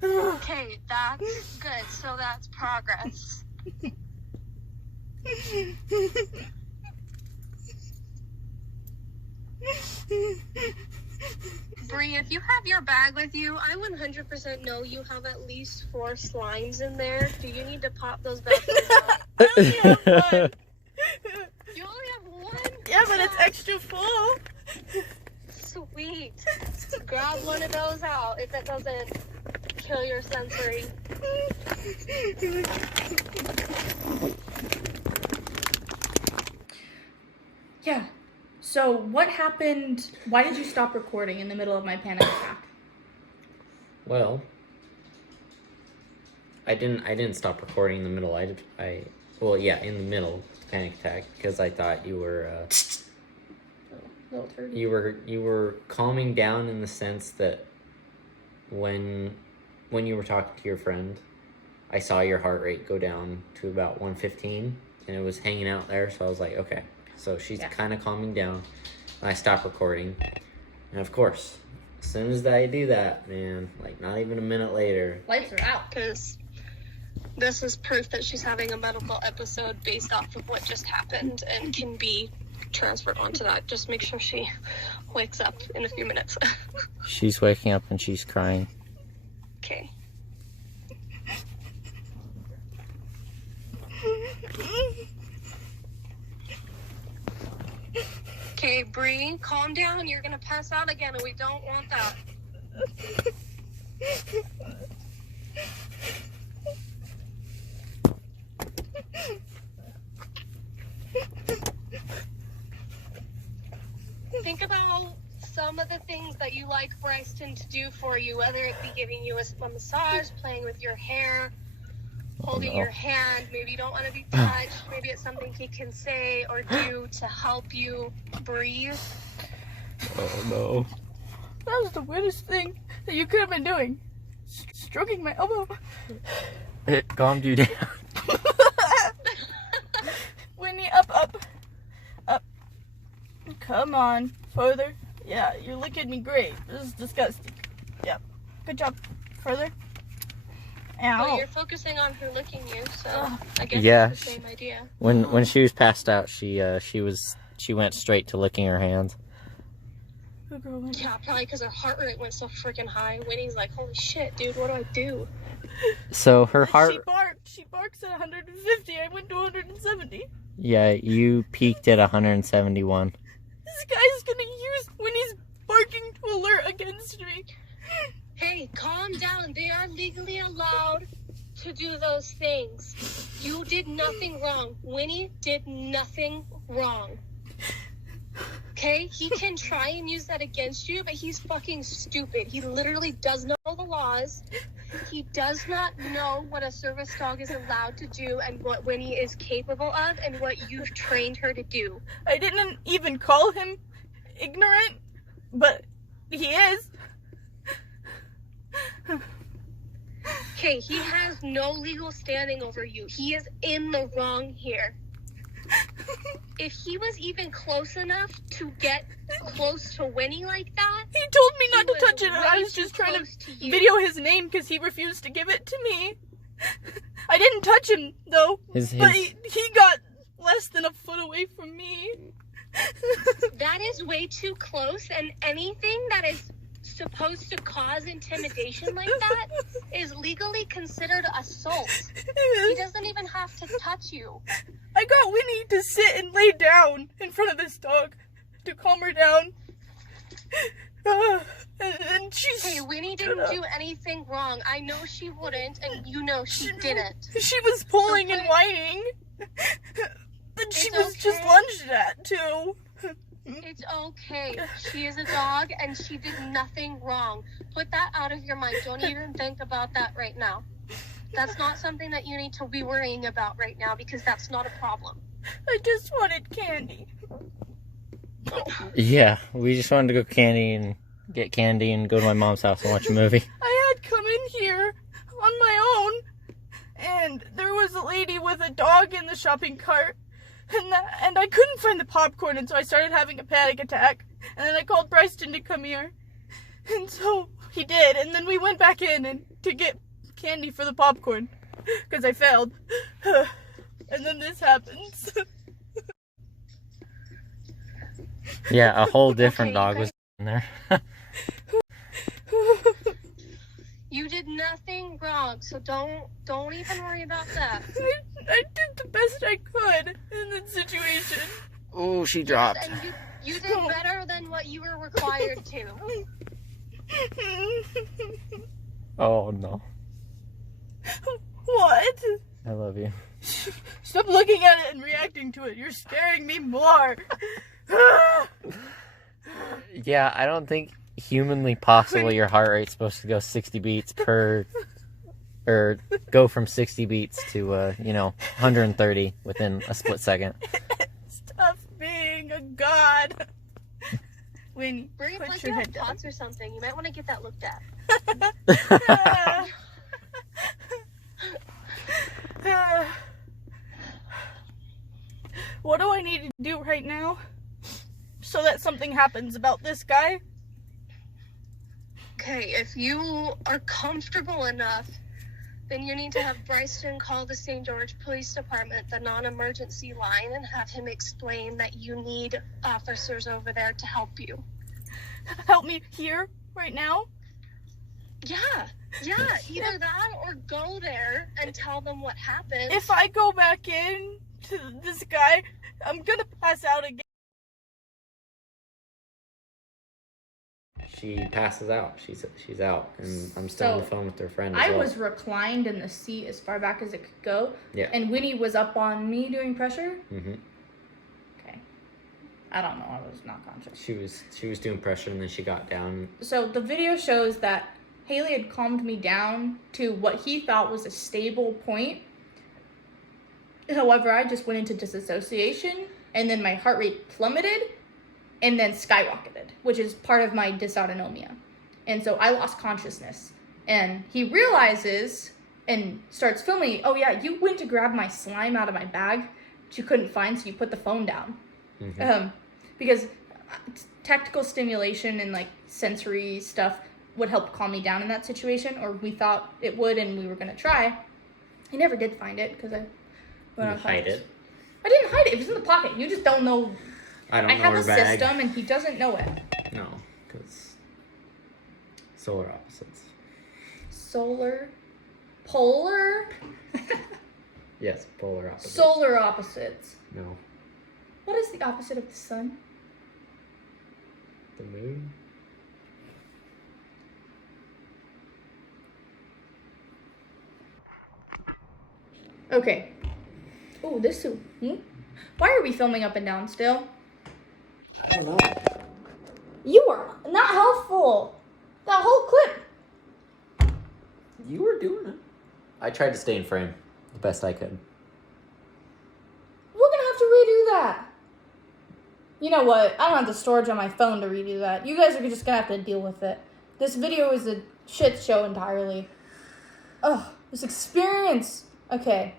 Okay, that's good, so that's progress. Bree, if you have your bag with you, I 100% know you have at least 4 slimes in there. Do you need to pop those bad boys out? I only have one. You only have one? Yeah, but it's extra full. Sweet. Grab one of those out if it doesn't kill your sensory. Yeah. So what happened? Why did you stop recording in the middle of my panic attack? Well, I didn't stop recording in the middle. Well, yeah, in the middle panic attack because I thought you were Little turd. you were calming down in the sense that when you were talking to your friend, I saw your heart rate go down to about 115 and it was hanging out there, so I was like, okay. So she's kind of calming down. And I stopped recording. And of course, as soon as I do that, man, like not even a minute later. Lights are out. Because this is proof that she's having a medical episode based off of what just happened and can be transferred onto that. Just make sure she wakes up in a few minutes. She's waking up and she's crying. Okay. Okay, Bree, calm down. You're gonna pass out again, and we don't want that. Think about some of the things that you like Bryson to do for you, whether it be giving you a massage, playing with your hair, holding your hand. Maybe you don't want to be touched. Maybe it's something he can say or do to help you breathe. Oh no. That was the weirdest thing that you could have been doing. Stroking my elbow. It calmed you down. Winnie, up. Come on, further. Yeah, you're looking at me great. This is disgusting. Yep. Good job. Further. Ow. Well, you're focusing on her licking you, so I guess Yeah. it's the same idea. When she was passed out, she went straight to licking her hands. Good girl, Winnie. Yeah, probably because her heart rate went so freaking high. Winnie's like, holy shit, dude, what do I do? So her heart. She barks at 150. I went to 170. Yeah, you peaked at 171. This guy's gonna use Winnie's barking to alert against me. Hey, calm down. They are legally allowed to do those things. You did nothing wrong. Winnie did nothing wrong. Okay? He can try and use that against you, but he's fucking stupid. He literally does know the laws. He does not know what a service dog is allowed to do and what Winnie is capable of and what you've trained her to do. I didn't even call him ignorant, but he is. Okay, he has no legal standing over you. He is in the wrong here. If he was even close enough to get close to Winnie like that, He told me not he to touch it, and I way was just too trying close to you. video his name because he refused to give it to me. I didn't touch him, though, but he got less than a foot away from me. That is way too close, and anything that is supposed to cause intimidation like that is legally considered assault. He doesn't even have to touch you. I got Winnie to sit and lay down in front of this dog to calm her down. And she's... Hey, Winnie didn't do anything wrong. I know she wouldn't, and you know she didn't. She was pulling Okay. and whining. But she It's was just okay. lunged at, too. It's okay. She is a dog, and she did nothing wrong. Put that out of your mind. Don't even think about that right now. That's not something that you need to be worrying about right now, because that's not a problem. I just wanted candy. Yeah, we just wanted to go get candy and go to my mom's house and watch a movie. I had come in here on my own, and there was a lady with a dog in the shopping cart, and I couldn't find the popcorn, and so I started having a panic attack, and then I called Bryson to come here, and so he did, and then we went back in and to get candy for the popcorn, because I failed, and then this happens. Yeah, a whole different Okay, dog you was. there. You did nothing wrong, so don't even worry about that. I did the best I could in that situation. Oh, she dropped. And you did better than what you were required to. Oh no. What? I love you. Stop looking at it and reacting to it. You're scaring me more. Yeah, I don't think humanly possible your heart rate's supposed to go 60 beats per, or go from 60 beats to 130 within a split second. Stop being a god. Winnie, Bring put like your you have head down. POTS or something. You might want to get that looked at. What do I need to do right now so that something happens about this guy? Okay, if you are comfortable enough, then you need to have Bryson call the St. George Police Department, the non-emergency line, and have him explain that you need officers over there to help you. Help me here, right now? Yeah, either that or go there and tell them what happened. If I go back in to this guy, I'm gonna pass out again. She passes out. She's out, and I'm still on the phone with her friend. I was reclined in the seat as far back as it could go. Yeah. And Winnie was up on me doing pressure. Mm-hmm. Okay. I don't know. I was not conscious. She was doing pressure, and then she got down. So the video shows that Haley had calmed me down to what he thought was a stable point. However, I just went into disassociation, and then my heart rate plummeted, and then skyrocketed, which is part of my dysautonomia. And so I lost consciousness. And he realizes and starts filming, oh yeah, you went to grab my slime out of my bag, which you couldn't find, so you put the phone down. Mm-hmm. Because tactical stimulation and like sensory stuff would help calm me down in that situation, or we thought it would and we were gonna try. I never did find it because I went on hide it. I didn't hide it. It was in the pocket. You just don't know. I don't know have her a bag. system and he doesn't know it. No, because solar opposites. Polar? Yes, polar opposites. Solar opposites. No. What is the opposite of the sun? The moon? Okay. Oh, this is... Why are we filming up and down still? I don't know. You are not helpful. That whole clip. You were doing it. I tried to stay in frame the best I could. We're gonna have to redo that. You know what? I don't have the storage on my phone to redo that. You guys are just gonna have to deal with it. This video is a shit show entirely. Ugh, this experience. Okay.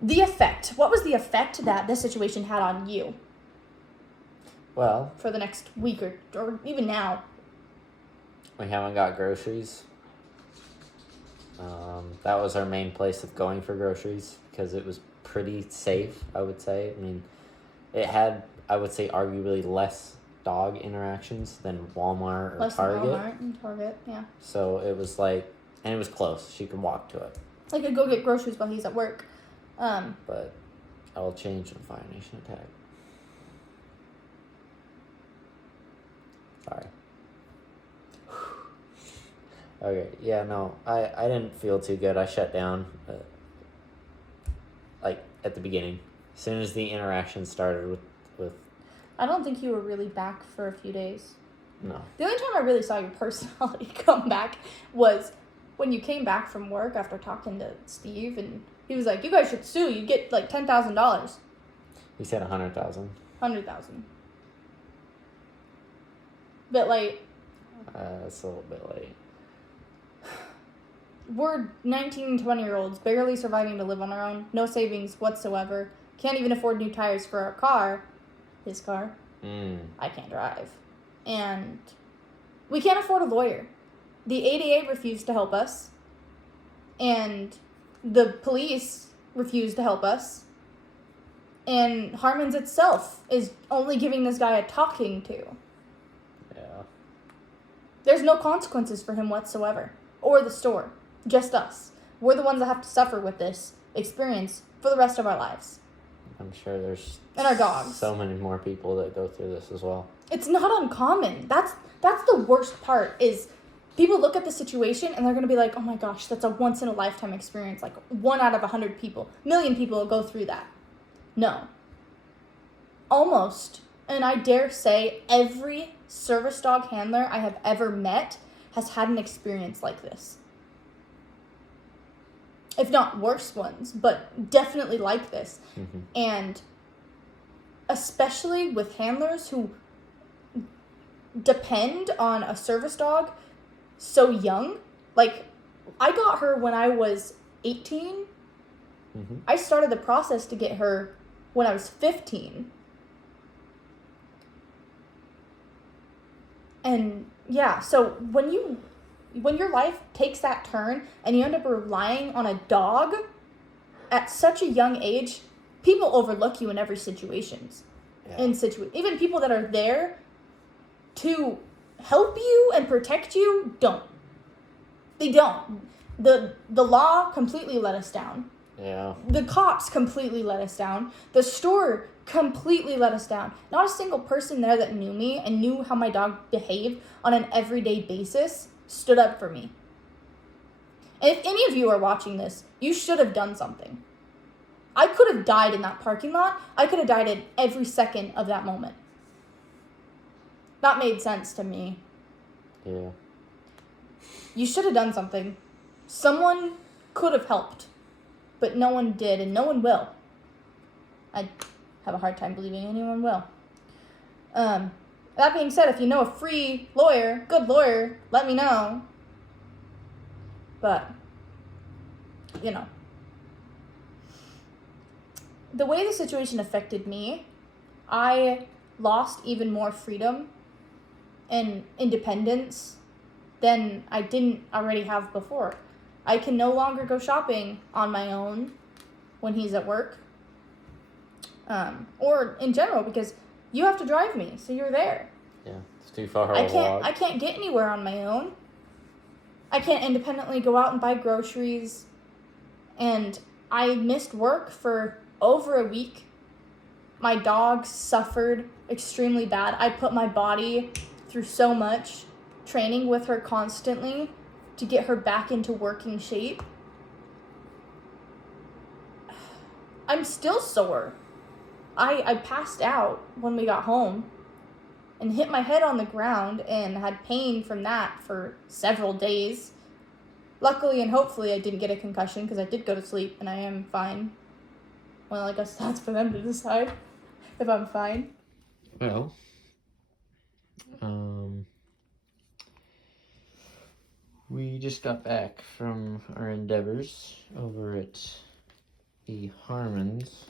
The effect. What was the effect that this situation had on you? Well, For the next week or even now? we haven't got groceries. That was our main place of going for groceries because it was pretty safe, I would say. I mean, it had, I would say, arguably less dog interactions than Walmart or Less Target. than Walmart and Target, yeah. So it was like, and it was close. She could walk to it. I could go get groceries while he's at work. But I will change the Fire Nation attack. Sorry. Okay, yeah, no, I didn't feel too good. I shut down, like, at the beginning. As soon as the interaction started with I don't think you were really back for a few days. no. The only time I really saw your personality come back was when you came back from work after talking to Steve, and he was like, you guys should sue. You get like $10,000. He said 100,000. 100,000. Bit late. That's a little bit late. We're 19 and 20-year-olds, barely surviving to live on our own. No savings whatsoever. Can't even afford new tires for our car. His car. I can't drive. And we can't afford a lawyer. The ADA refused to help us. And the police refused to help us. And Harmon's itself is only giving this guy a talking to. There's no consequences for him whatsoever. Or the store. Just us. We're the ones that have to suffer with this experience for the rest of our lives. I'm sure there's and our dogs. So many more people that go through this as well. It's not uncommon. That's the worst part is people look at the situation and they're going to be like, oh my gosh, that's a once in a lifetime experience. Like 1 out of 100 people, million people will go through that. No. Almost, and I dare say every service dog handler I have ever met has had an experience like this. If not worse ones, but definitely like this. Mm-hmm. And especially with handlers who depend on a service dog so young. Like, I got her when I was 18. Mm-hmm. I started the process to get her when I was 15. And yeah, so when your life takes that turn and you end up relying on a dog at such a young age, people overlook you in every situation. Yeah. Even people that are there to help you and protect you don't. They don't. The law completely let us down. Yeah. The cops completely let us down. The store completely let us down. Not a single person there that knew me and knew how my dog behaved on an everyday basis stood up for me. And if any of you are watching this, you should have done something. I could have died in that parking lot. I could have died in every second of that moment. That made sense to me. Yeah. You should have done something. Someone could have helped, but no one did, and no one will. I have a hard time believing anyone will. That being said, if you know a free lawyer, good lawyer, let me know. But, the way the situation affected me, I lost even more freedom and independence than I didn't already have before. I can no longer go shopping on my own when he's at work. Or in general, because you have to drive me, so you're there. Yeah, it's too far. I can't get anywhere on my own. I can't independently go out and buy groceries. And I missed work for over a week. My dog suffered extremely bad. I put my body through so much, training with her constantly to get her back into working shape. I'm still sore. I passed out when we got home and hit my head on the ground and had pain from that for several days. Luckily and hopefully I didn't get a concussion because I did go to sleep and I am fine. Well, I guess that's for them to decide if I'm fine. Well, we just got back from our endeavors over at the Harmons,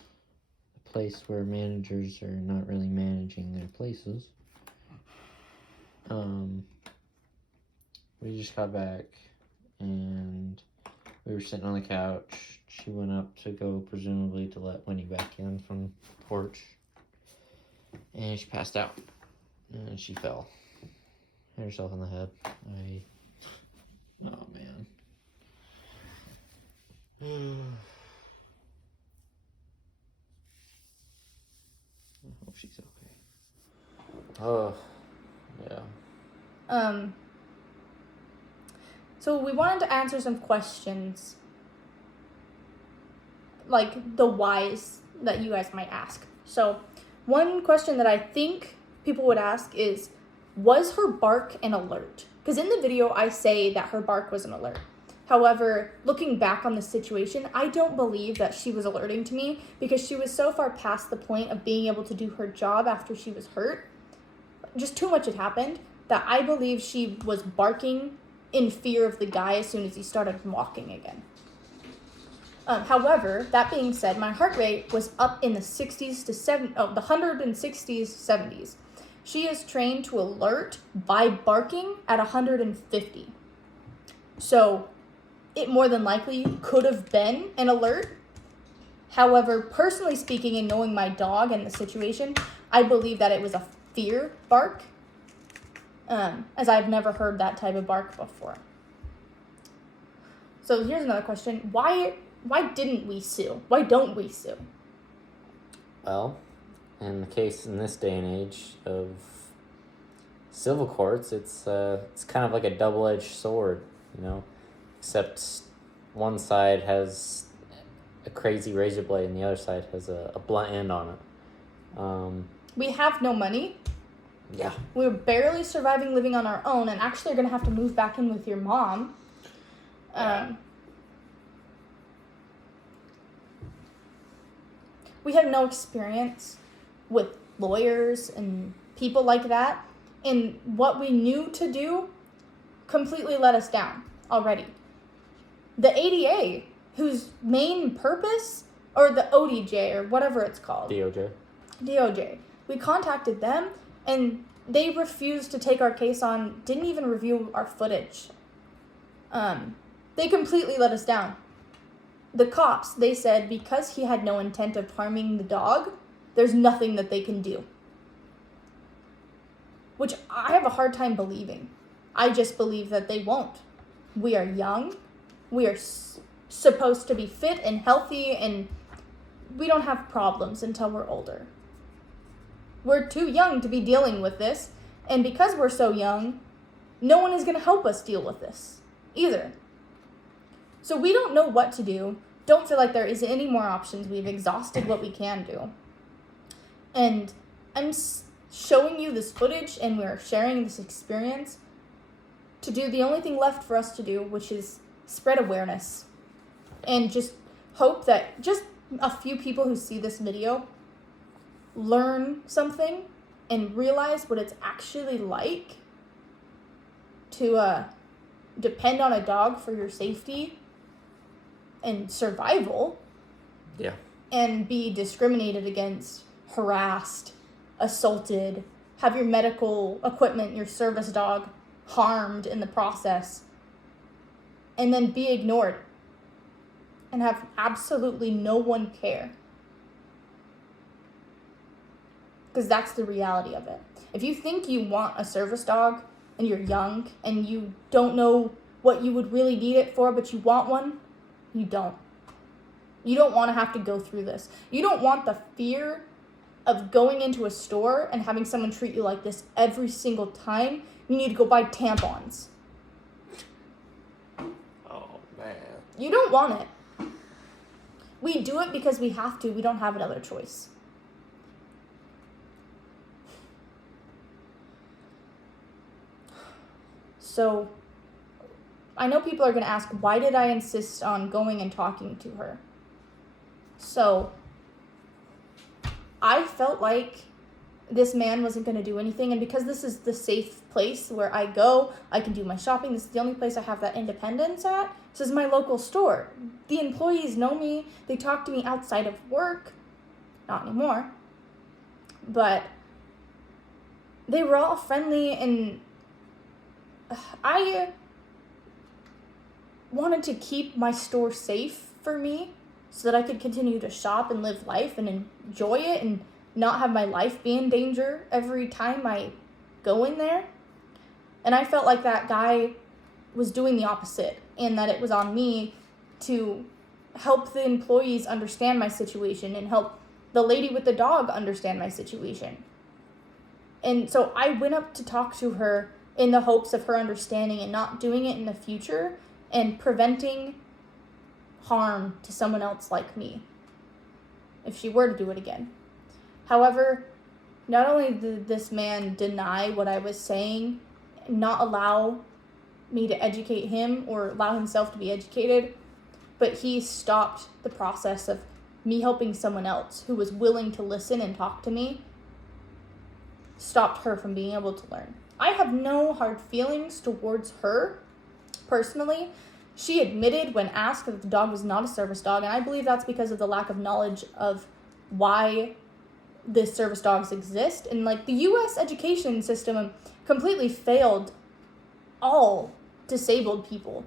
a place where managers are not really managing their places. We just got back and we were sitting on the couch. She went up to go, presumably, to let Winnie back in from the porch. And she passed out. And she fell. Hit herself in the head. Oh, man. I hope she's okay. Oh, yeah. So we wanted to answer some questions, like the whys that you guys might ask. So one question that I think people would ask is, was her bark an alert? Because in the video, I say that her bark was an alert. However, looking back on the situation, I don't believe that she was alerting to me because she was so far past the point of being able to do her job after she was hurt. Just too much had happened that I believe she was barking in fear of the guy as soon as he started walking again. However, that being said, my heart rate was up in the 60s to the 160s, 70s. She is trained to alert by barking at 150. So it more than likely could have been an alert. However, personally speaking and knowing my dog and the situation, I believe that it was a fear bark. as I've never heard that type of bark before. So here's another question. Why didn't we sue? Why don't we sue? Well, in this day and age of civil courts, it's kind of like a double-edged sword, except one side has a crazy razor blade and the other side has a blunt end on it. We have no money. Yeah. We're barely surviving living on our own, and actually are going to have to move back in with your mom. We have no experience with lawyers and people like that, and what we knew to do completely let us down already. The ADA, whose main purpose, or the ODJ, or whatever it's called. DOJ. We contacted them, and they refused to take our case on, didn't even review our footage. They completely let us down. The cops, they said because he had no intent of harming the dog, there's nothing that they can do. Which I have a hard time believing. I just believe that they won't. We are young. We are supposed to be fit and healthy, and we don't have problems until we're older. We're too young to be dealing with this, and because we're so young, no one is going to help us deal with this either. So we don't know what to do. Don't feel like there is any more options. We've exhausted what we can do. And I'm showing you this footage, and we're sharing this experience to do the only thing left for us to do, which is spread awareness. And just hope that just a few people who see this video learn something and realize what it's actually like to depend on a dog for your safety and survival. Yeah. And be discriminated against, harassed, assaulted, have your medical equipment, your service dog harmed in the process, and then be ignored and have absolutely no one care. Because that's the reality of it. If you think you want a service dog and you're young and you don't know what you would really need it for, but you want one, you don't. You don't want to have to go through this. You don't want the fear of going into a store and having someone treat you like this every single time you need to go buy tampons. Oh, man. You don't want it. We do it because we have to. We don't have another choice. So, I know people are going to ask, why did I insist on going and talking to her? So, I felt like this man wasn't going to do anything, and because this is the safe place where I go, I can do my shopping, this is the only place I have that independence at, this is my local store. The employees know me, they talk to me outside of work, not anymore, but they were all friendly, and I wanted to keep my store safe for me so that I could continue to shop and live life and enjoy it and not have my life be in danger every time I go in there. And I felt like that guy was doing the opposite, and that it was on me to help the employees understand my situation and help the lady with the dog understand my situation. And so I went up to talk to her in the hopes of her understanding and not doing it in the future and preventing harm to someone else like me if she were to do it again. However, not only did this man deny what I was saying, not allow me to educate him or allow himself to be educated, but he stopped the process of me helping someone else who was willing to listen and talk to me, stopped her from being able to learn. I have no hard feelings towards her, personally. She admitted when asked that the dog was not a service dog, and I believe that's because of the lack of knowledge of why the service dogs exist. And like the U.S. education system completely failed all disabled people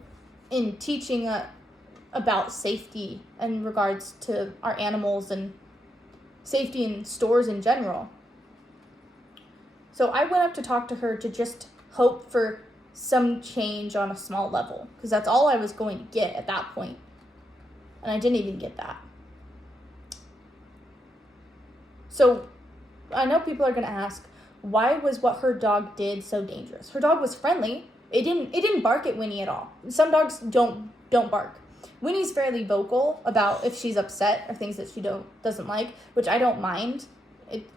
in teaching about safety in regards to our animals and safety in stores in general. So I went up to talk to her to just hope for some change on a small level, because that's all I was going to get at that point. And I didn't even get that. So I know people are going to ask, why was what her dog did so dangerous? Her dog was friendly. It didn't bark at Winnie at all. Some dogs don't bark. Winnie's fairly vocal about if she's upset or things that she doesn't like, which I don't mind. It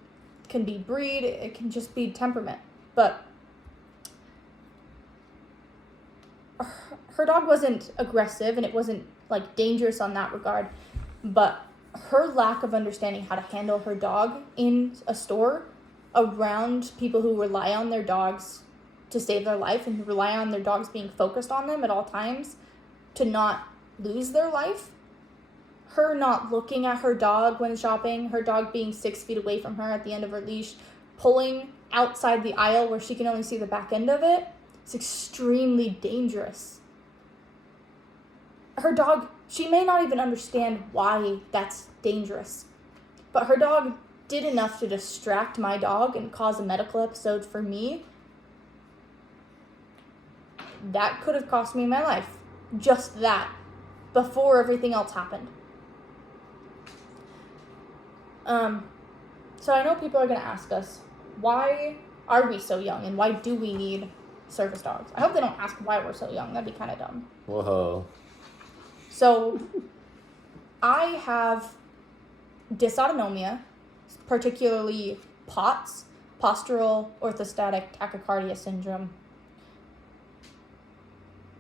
can be breed, it can just be temperament. But her dog wasn't aggressive and it wasn't like dangerous on that regard, but her lack of understanding how to handle her dog in a store around people who rely on their dogs to save their life and who rely on their dogs being focused on them at all times to not lose their life. Her not looking at her dog when shopping, her dog being 6 feet away from her at the end of her leash, pulling outside the aisle where she can only see the back end of it, it's extremely dangerous. Her dog, she may not even understand why that's dangerous, but her dog did enough to distract my dog and cause a medical episode for me. That could have cost me my life. Just that. Before everything else happened. So I know people are going to ask us, why are we so young and why do we need service dogs? I hope they don't ask why we're so young. That'd be kind of dumb. Whoa. So I have dysautonomia, particularly POTS, postural orthostatic tachycardia syndrome.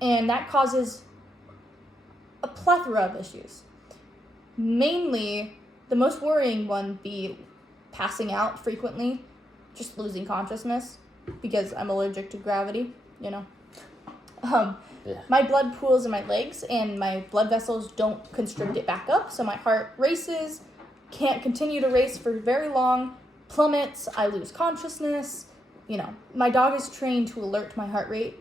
And that causes a plethora of issues. Mainly, the most worrying one be passing out frequently, just losing consciousness, because I'm allergic to gravity, you know. My blood pools in my legs, and my blood vessels don't constrict it back up, so my heart races, can't continue to race for very long, plummets, I lose consciousness, you know. My dog is trained to alert my heart rate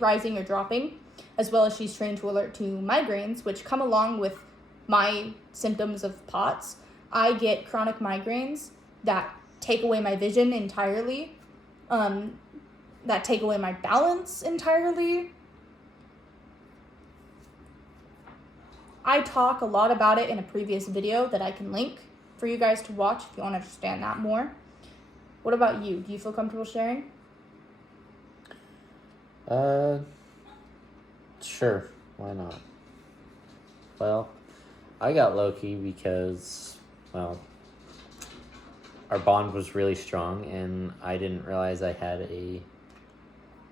rising or dropping, as well as she's trained to alert to migraines, which come along with my symptoms of POTS. I get chronic migraines that take away my vision entirely, that take away my balance entirely. I talk a lot about it in a previous video that I can link for you guys to watch if you want to understand that more. What about you? Do you feel comfortable sharing? Sure. Why not? Well, I got Loki because, well, our bond was really strong and I didn't realize I had a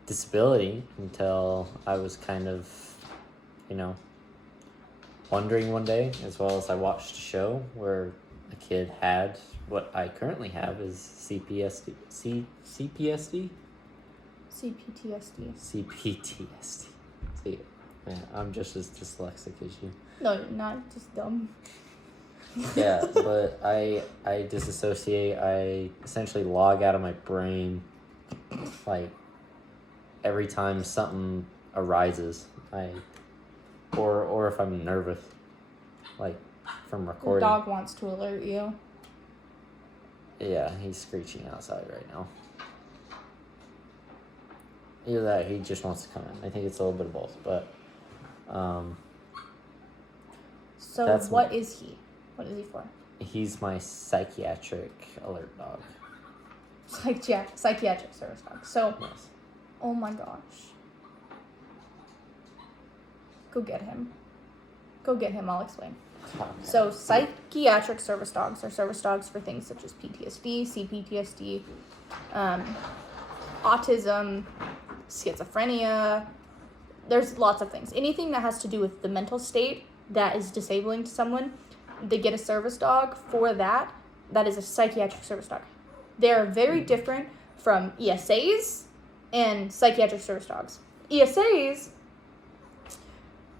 disability until I was kind of, you know, wondering one day, as well as I watched a show where a kid had what I currently have is CPTSD. See, yeah, I'm just as dyslexic as you. No, you're not. Just dumb. Yeah, but I disassociate. I essentially log out of my brain, like, every time something arises. Or if I'm nervous, like, from recording. The dog wants to alert you. Yeah, he's screeching outside right now. Either that, he just wants to come in. I think it's a little bit of both, but, So what is he? What is he for? He's my psychiatric alert dog. Psychiatric service dog. So, Yes. oh my gosh. Go get him. Go get him, I'll explain. Okay. So, psychiatric service dogs are service dogs for things such as PTSD, CPTSD, autism, schizophrenia. There's lots of things. Anything that has to do with the mental state that is disabling to someone, they get a service dog for that. That is a psychiatric service dog. They're very different from ESAs and psychiatric service dogs. ESAs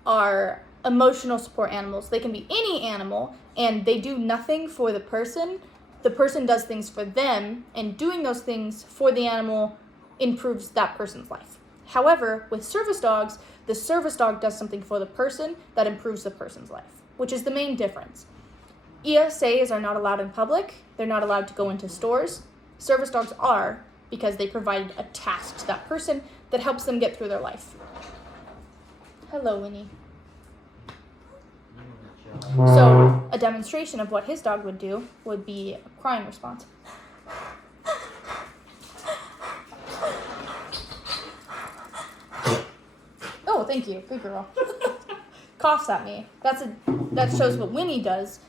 are emotional support animals. They can be any animal, and they do nothing for the person. The person does things for them, and doing those things for the animal improves that person's life. However, with service dogs, the service dog does something for the person that improves the person's life, which is the main difference. ESAs are not allowed in public. They're not allowed to go into stores. Service dogs are. because they provided a task to that person that helps them get through their life. Hello, Winnie. So a demonstration of what his dog would do would be a crying response. Oh, thank you. Good girl. Coughs at me. That shows what Winnie does.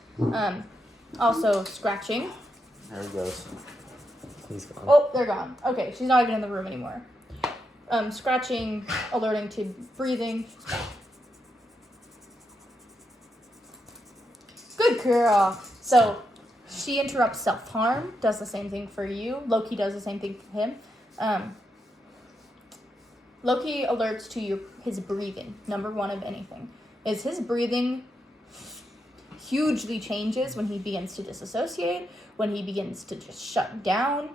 Also scratching. There he goes. He's gone. Oh, they're gone. Okay, she's not even in the room anymore. Scratching, alerting to breathing. Good girl. So she interrupts self-harm, does the same thing for you. Loki does the same thing for him. Loki alerts to his breathing. Number one of anything is his breathing hugely changes when he begins to disassociate, when he begins to just shut down.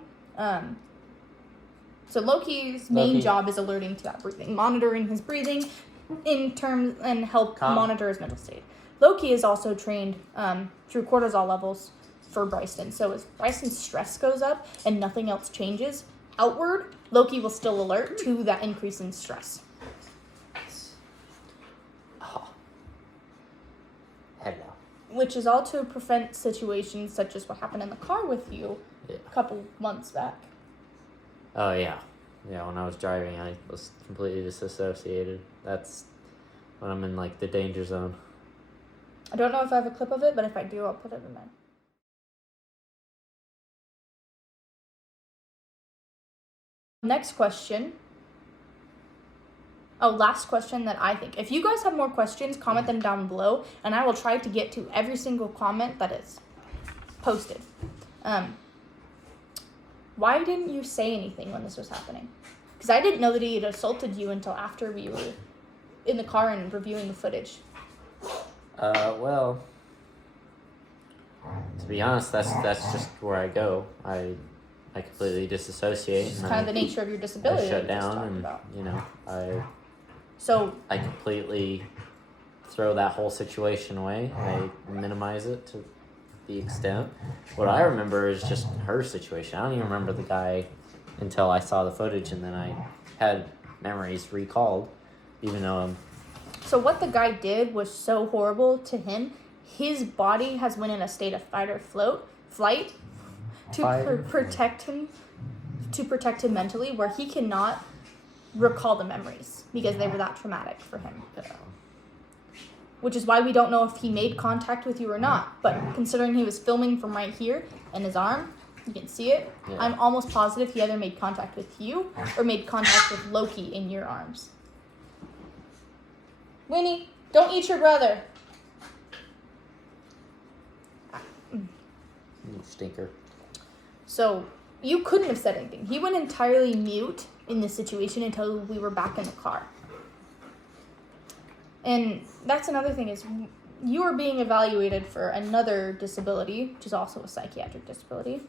So Loki's main job is alerting to that breathing, monitoring his breathing in terms and help monitor his mental state. Loki is also trained through cortisol levels for Bryson. So as Bryson's stress goes up and nothing else changes outward, Loki will still alert to that increase in stress. Oh. Hello. Which is all to prevent situations such as what happened in the car with you a couple months back. Oh, yeah. Yeah, when I was driving, I was completely disassociated. That's when I'm in, like, the danger zone. I don't know if I have a clip of it, but if I do, I'll put it in there. Next question. Oh, last question that I think. If you guys have more questions, comment them down below, and I will try to get to every single comment that is posted. Why didn't you say anything when this was happening? Because I didn't know that he had assaulted you until after we were in the car and reviewing the footage. Well, to be honest, that's just where I go. I completely disassociate. It's kind of the nature of your disability. I shut down, and you know, I completely throw that whole situation away. I minimize it to the extent. What I remember is just her situation. I don't even remember the guy until I saw the footage, and then I had memories recalled, even though So what the guy did was so horrible to him. His body has been in a state of fight or flight to protect him mentally, where he cannot recall the memories because they were that traumatic for him. Yeah. Which is why we don't know if he made contact with you or not. But considering he was filming from right here in his arm, you can see it. Yeah. I'm almost positive he either made contact with you or made contact with Loki in your arms. Winnie, don't eat your brother. You stinker. So you couldn't have said anything. He went entirely mute in this situation until we were back in the car. And that's another thing is you are being evaluated for another disability, which is also a psychiatric disability.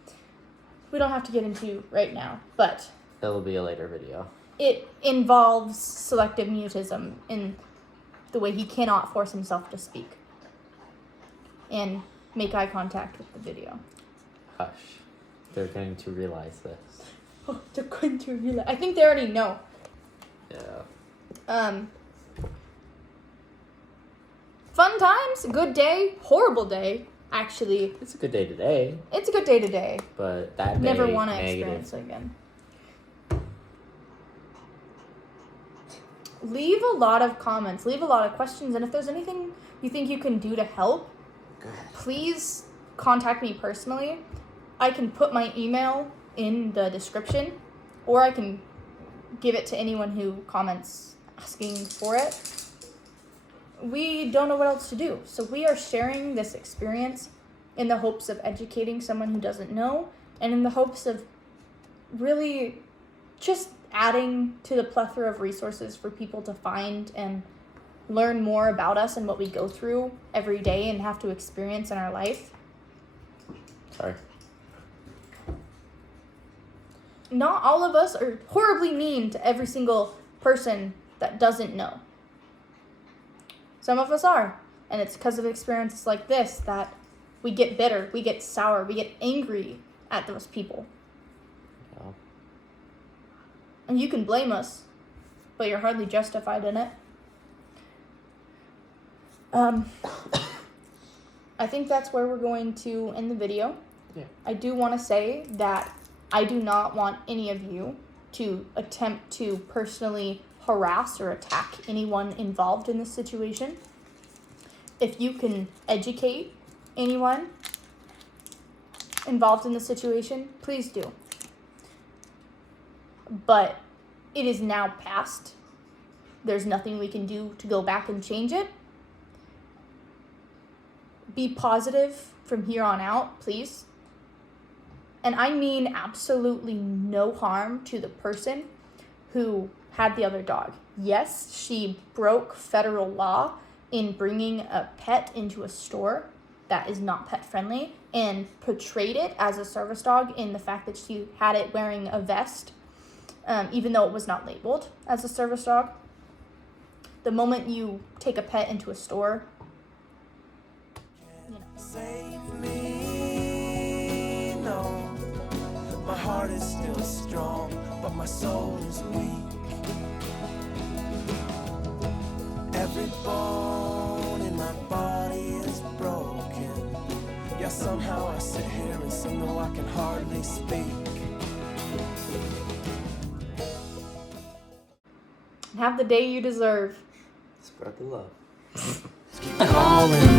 We don't have to get into right now, but it'll be a later video. It involves selective mutism in the way he cannot force himself to speak and make eye contact with the video. Hush. They're going to realize this. Oh, they're going to realize. I think they already know. Yeah. Fun times, good day, horrible day. Actually, it's a good day today. It's a good day today. But that day, never want to experience it again. Leave a lot of comments, leave a lot of questions, and if there's anything you think you can do to help, please contact me personally. I can put my email in the description, or I can give it to anyone who comments asking for it. We don't know what else to do, so we are sharing this experience in the hopes of educating someone who doesn't know, and in the hopes of really just adding to the plethora of resources for people to find and learn more about us and what we go through every day and have to experience in our life. Sorry. Not all of us are horribly mean to every single person that doesn't know. Some of us are, and it's because of experiences like this that we get bitter, we get sour, we get angry at those people. Yeah. And you can blame us, but you're hardly justified in it. I think that's where we're going to end the video. Yeah. I do want to say that I do not want any of you to attempt to personally harass or attack anyone involved in this situation. If you can educate anyone involved in the situation, please do. But it is now past. There's nothing we can do to go back and change it. Be positive from here on out, please. And I mean absolutely no harm to the person who had the other dog. Yes, she broke federal law in bringing a pet into a store that is not pet friendly and portrayed it as a service dog in the fact that she had it wearing a vest, even though it was not labeled as a service dog. The moment you take a pet into a store, Save me, no. My heart is still strong, but my soul is weak. Every bone in my body is broken. Yeah, somehow I sit here and sing though I can hardly speak. have the day you deserve. Spread the love. Calling